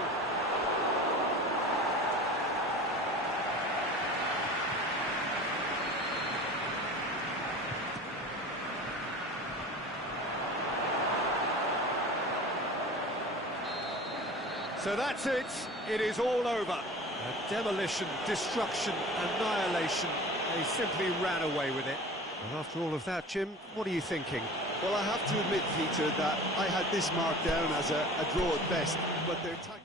So that's it. It is all over. A demolition, destruction, annihilation. They simply ran away with it. And after all of that, Jim, what are you thinking? Well, I have to admit, Peter, that I had this marked down as a draw at best, but their tactics...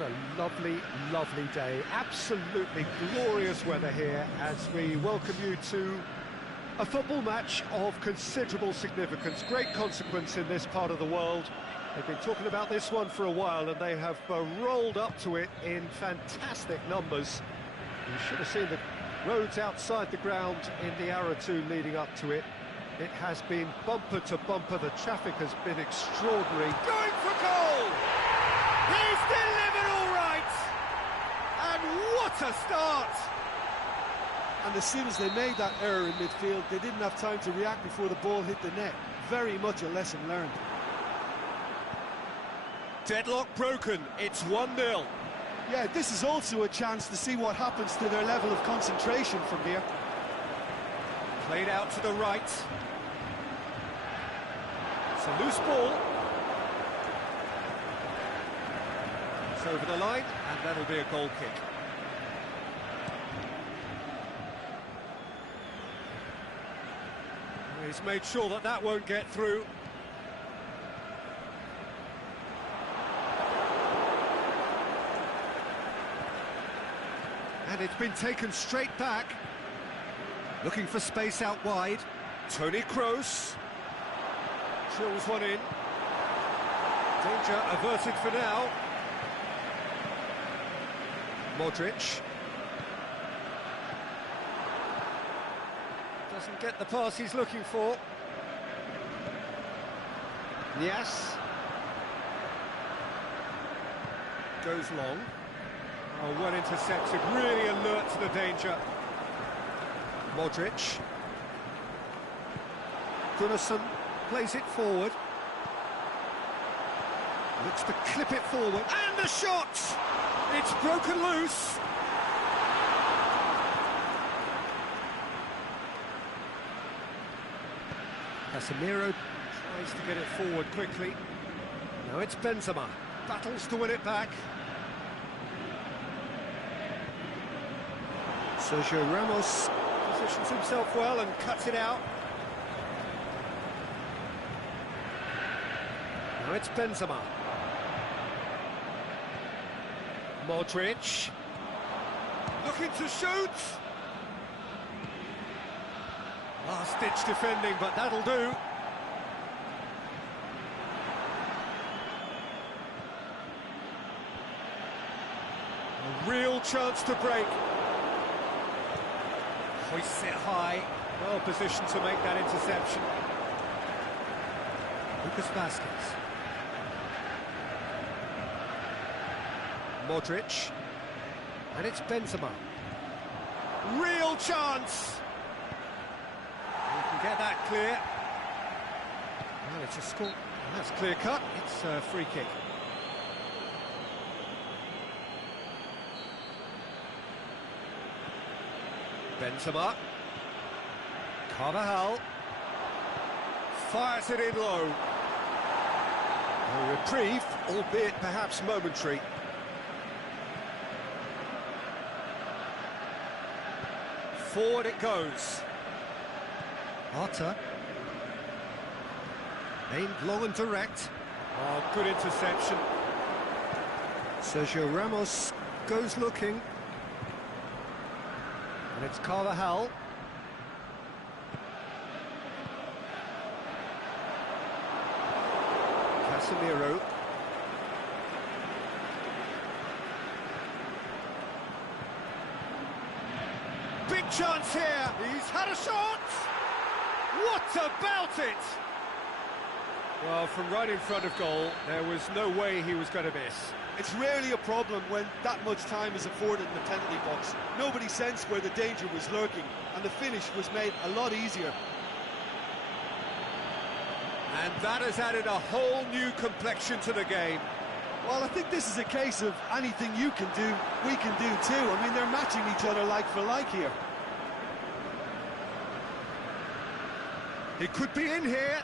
What a lovely, lovely day. Absolutely glorious weather here as we welcome you to a football match of considerable significance, great consequence in this part of the world. They've been talking about this one for a while and they have rolled up to it in fantastic numbers. You should have seen the roads outside the ground in the hour or two leading up to it. It has been bumper to bumper. The traffic has been extraordinary. Going for goal! He's delivered all right! And what a start! And as soon as they made that error in midfield, they didn't have time to react before the ball hit the net. Very much a lesson learned. Deadlock broken, it's 1-0. Yeah, this is also a chance to see what happens to their level of concentration from here. Played out to the right. It's a loose ball. It's over the line, and that'll be a goal kick. He's made sure that that won't get through. And it's been taken straight back. Looking for space out wide. Toni Kroos. Drills one in. Danger averted for now. Modric. Doesn't get the pass he's looking for. Yes. Goes long. Oh, well intercepted, really alert to the danger. Modric. Gunnarsson plays it forward. Looks to clip it forward. And the shot! It's broken loose. Casemiro tries to get it forward quickly. Now it's Benzema. Battles to win it back. Sergio Ramos positions himself well and cuts it out. Now it's Benzema. Modric. Looking to shoot. Last-ditch defending, but that'll do. A real chance to break. Hoists it high, well positioned to make that interception. Lucas Vazquez. Modric. And it's Benzema. Real chance! You can get that clear. Well, it's a score. That's clear cut. It's a free kick. Benzema. Carvajal. Fires it in low. A reprieve, albeit perhaps momentary. Forward it goes. Arta. Aimed long and direct. Oh, good interception. Sergio Ramos goes looking. And it's Carvajal. Casemiro. Big chance here. He's had a shot. What about it? Well, from right in front of goal, there was no way he was going to miss. It's rarely a problem when that much time is afforded in the penalty box. Nobody sensed where the danger was lurking, and the finish was made a lot easier. And that has added a whole new complexion to the game. Well, I think this is a case of anything you can do, we can do too. I mean, they're matching each other like for like here. He could be in here.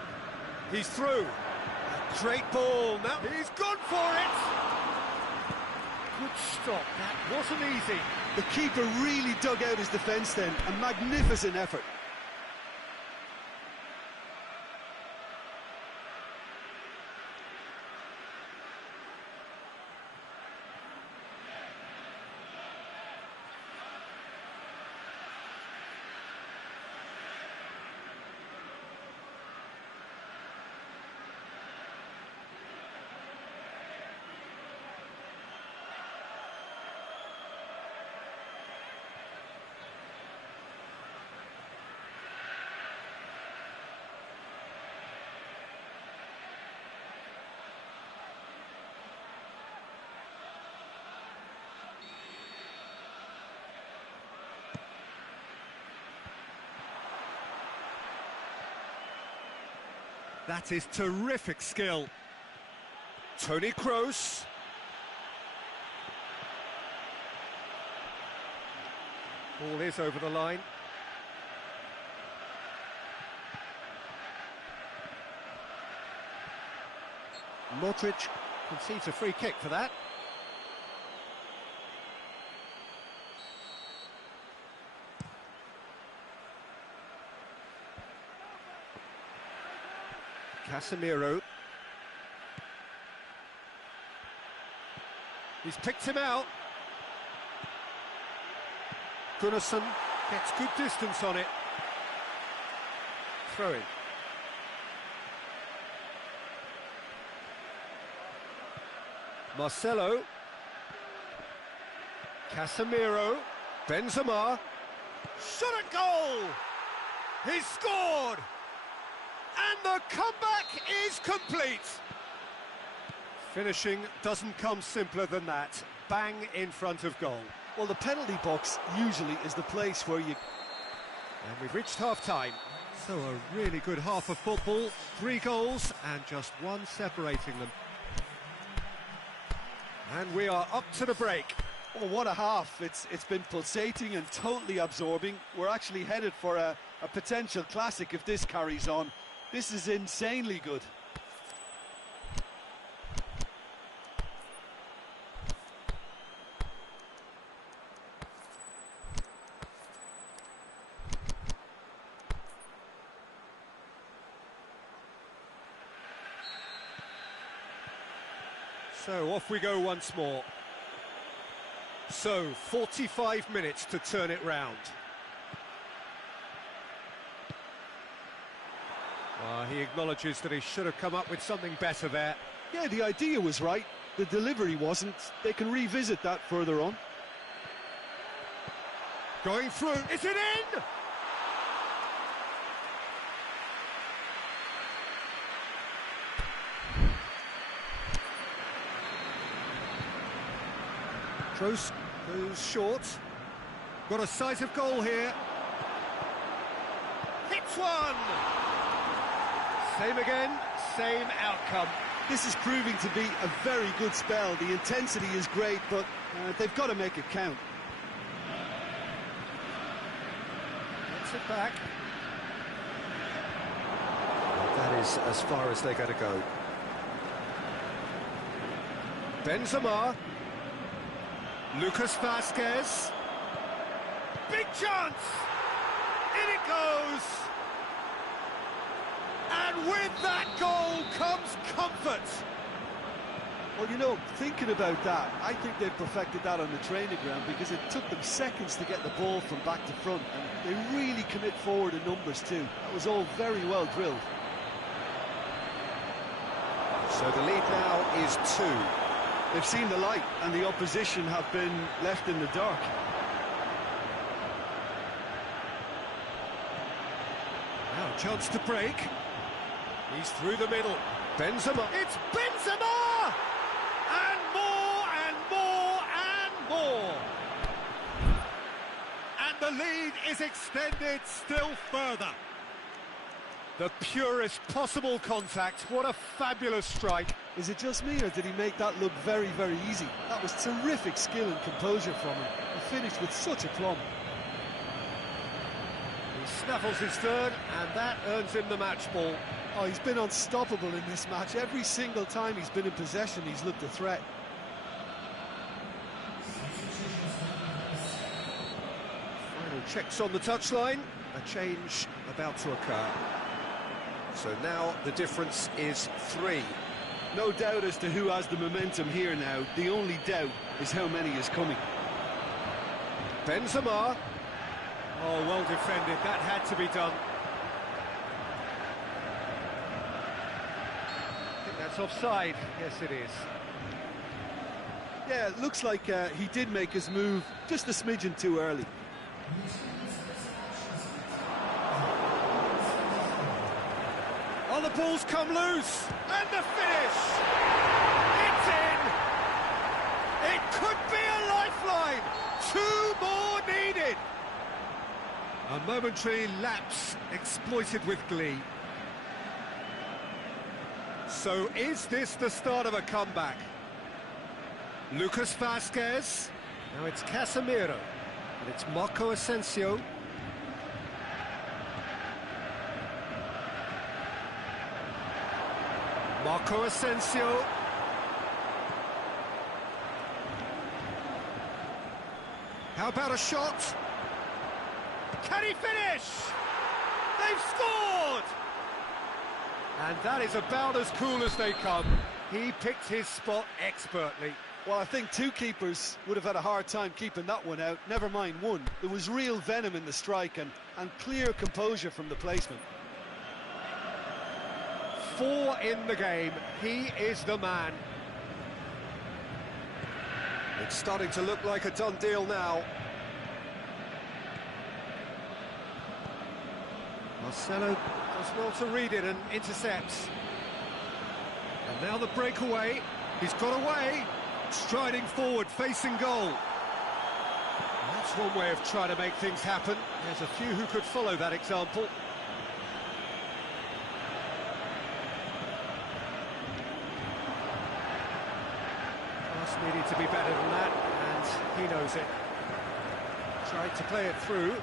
He's through. A great ball. Now he's gone for it. Good stop. That wasn't easy. The keeper really dug out his defence then. A magnificent effort. That is terrific skill. Toni Kroos. Ball is over the line. Modric concedes a free kick for that. Casemiro. He's picked him out. Gunnarsson gets good distance on it. Throw in. Marcelo. Casemiro. Benzema. Shot at goal! He's scored! And the comeback is complete! Finishing doesn't come simpler than that. Bang in front of goal. Well, the penalty box usually is the place where you... And we've reached half-time. So a really good half of football. 3 goals and just one separating them. And we are up to the break. Oh, what a half. It's been pulsating and totally absorbing. We're actually headed for a potential classic if this carries on. This is insanely good. So off we go once more. So 45 minutes to turn it round. He acknowledges that he should have come up with something better there. Yeah, the idea was right. The delivery wasn't. They can revisit that further on. Going through. Is it in? Kroos goes short. Got a sight of goal here. Hits one! Same again, same outcome. This is proving to be a very good spell. The intensity is great, but they've got to make it count. Gets it back. That is as far as they're going to go. Benzema. Lucas Vazquez. Big chance! In it goes! And with that goal comes comfort! Well, you know, thinking about that, I think they perfected that on the training ground because it took them seconds to get the ball from back to front, and they really commit forward in numbers too. That was all very well drilled. So the lead now is 2. They've seen the light, and the opposition have been left in the dark. Now a chance to break. He's through the middle. Benzema. It's Benzema! And more and more and more. And the lead is extended still further. The purest possible contact. What a fabulous strike. Is it just me, or did he make that look very, very easy? That was terrific skill and composure from him. He finished with such aplomb. He snaffles his third, and that earns him the match ball. Oh, he's been unstoppable in this match. Every single time he's been in possession, he's looked a threat. Final checks on the touchline. A change about to occur. So now the difference is 3. No doubt as to who has the momentum here now. The only doubt is how many is coming. Benzema. Oh, well defended. That had to be done. I think that's offside. Yes, it is. Yeah, it looks like he did make his move just a smidgen too early. Oh, the ball's come loose, and the finish! It's in! It could be a lifeline! 2 more needed! A momentary lapse exploited with glee. So is this the start of a comeback? Lucas Vazquez. Now it's Casemiro. And it's Marco Asensio. Marco Asensio. How about a shot? Can he finish? They've scored! And that is about as cool as they come. He picked his spot expertly. Well, I think two keepers would have had a hard time keeping that one out, never mind one. There was real venom in the strike and clear composure from the placement. 4 in the game, he is the man. It's starting to look like a done deal now. Marcelo does well to read it and intercepts. And now the breakaway. He's got away. Striding forward, facing goal. That's one way of trying to make things happen. There's a few who could follow that example. Pass needed to be better than that, and he knows it. Tried to play it through.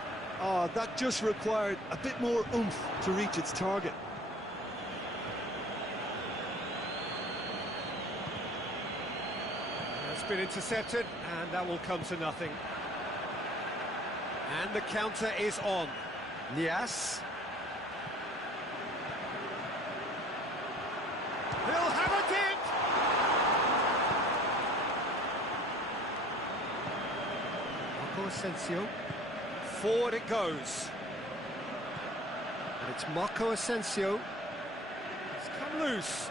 Oh, that just required a bit more oomph to reach its target. It's been intercepted, and that will come to nothing. And the counter is on. Nias. He'll have a dig! Marco Asensio. Forward it goes. And it's Marco Asensio. It's come loose.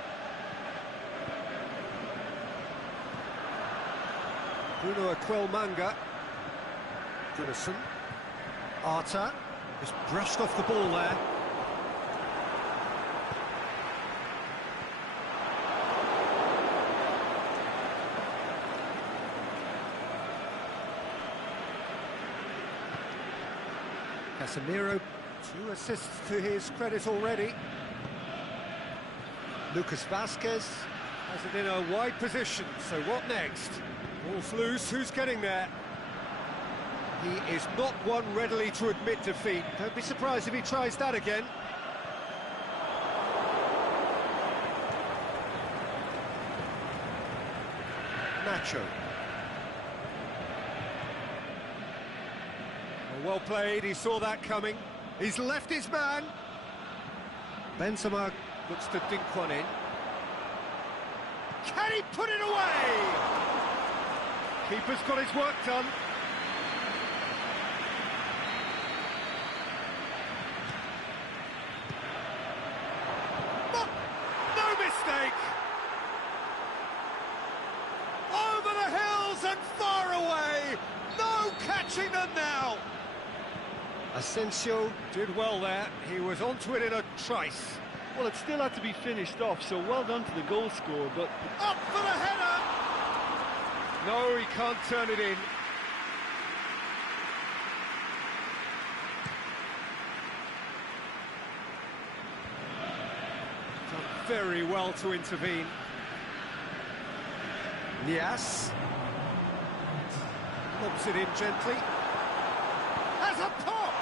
Bruno Aquilmanga. Goodison. Arta. Just brushed off the ball there. Casemiro, 2 assists to his credit already. Lucas Vazquez has it in a wide position, so what next? Ball's loose, who's getting there? He is not one readily to admit defeat. Don't be surprised if he tries that again. Nacho. Well played, he saw that coming. He's left his man. Benzema looks to dink one in. Can he put it away? Keeper's got his work done. No mistake! Over the hills and far away! No catching them now! Asensio did well there. He was onto it in a trice. Well, it still had to be finished off, so well done to the goal scorer, but... Up for the header! No, he can't turn it in. Done very well to intervene. Nias. Lobs it in gently. Has a pop!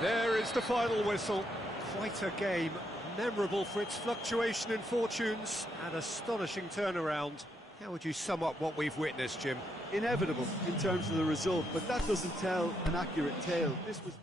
There is the final whistle. Quite a game, memorable for its fluctuation in fortunes and astonishing turnaround. How would you sum up what we've witnessed, Jim? Inevitable in terms of the result, but that doesn't tell an accurate tale. This was...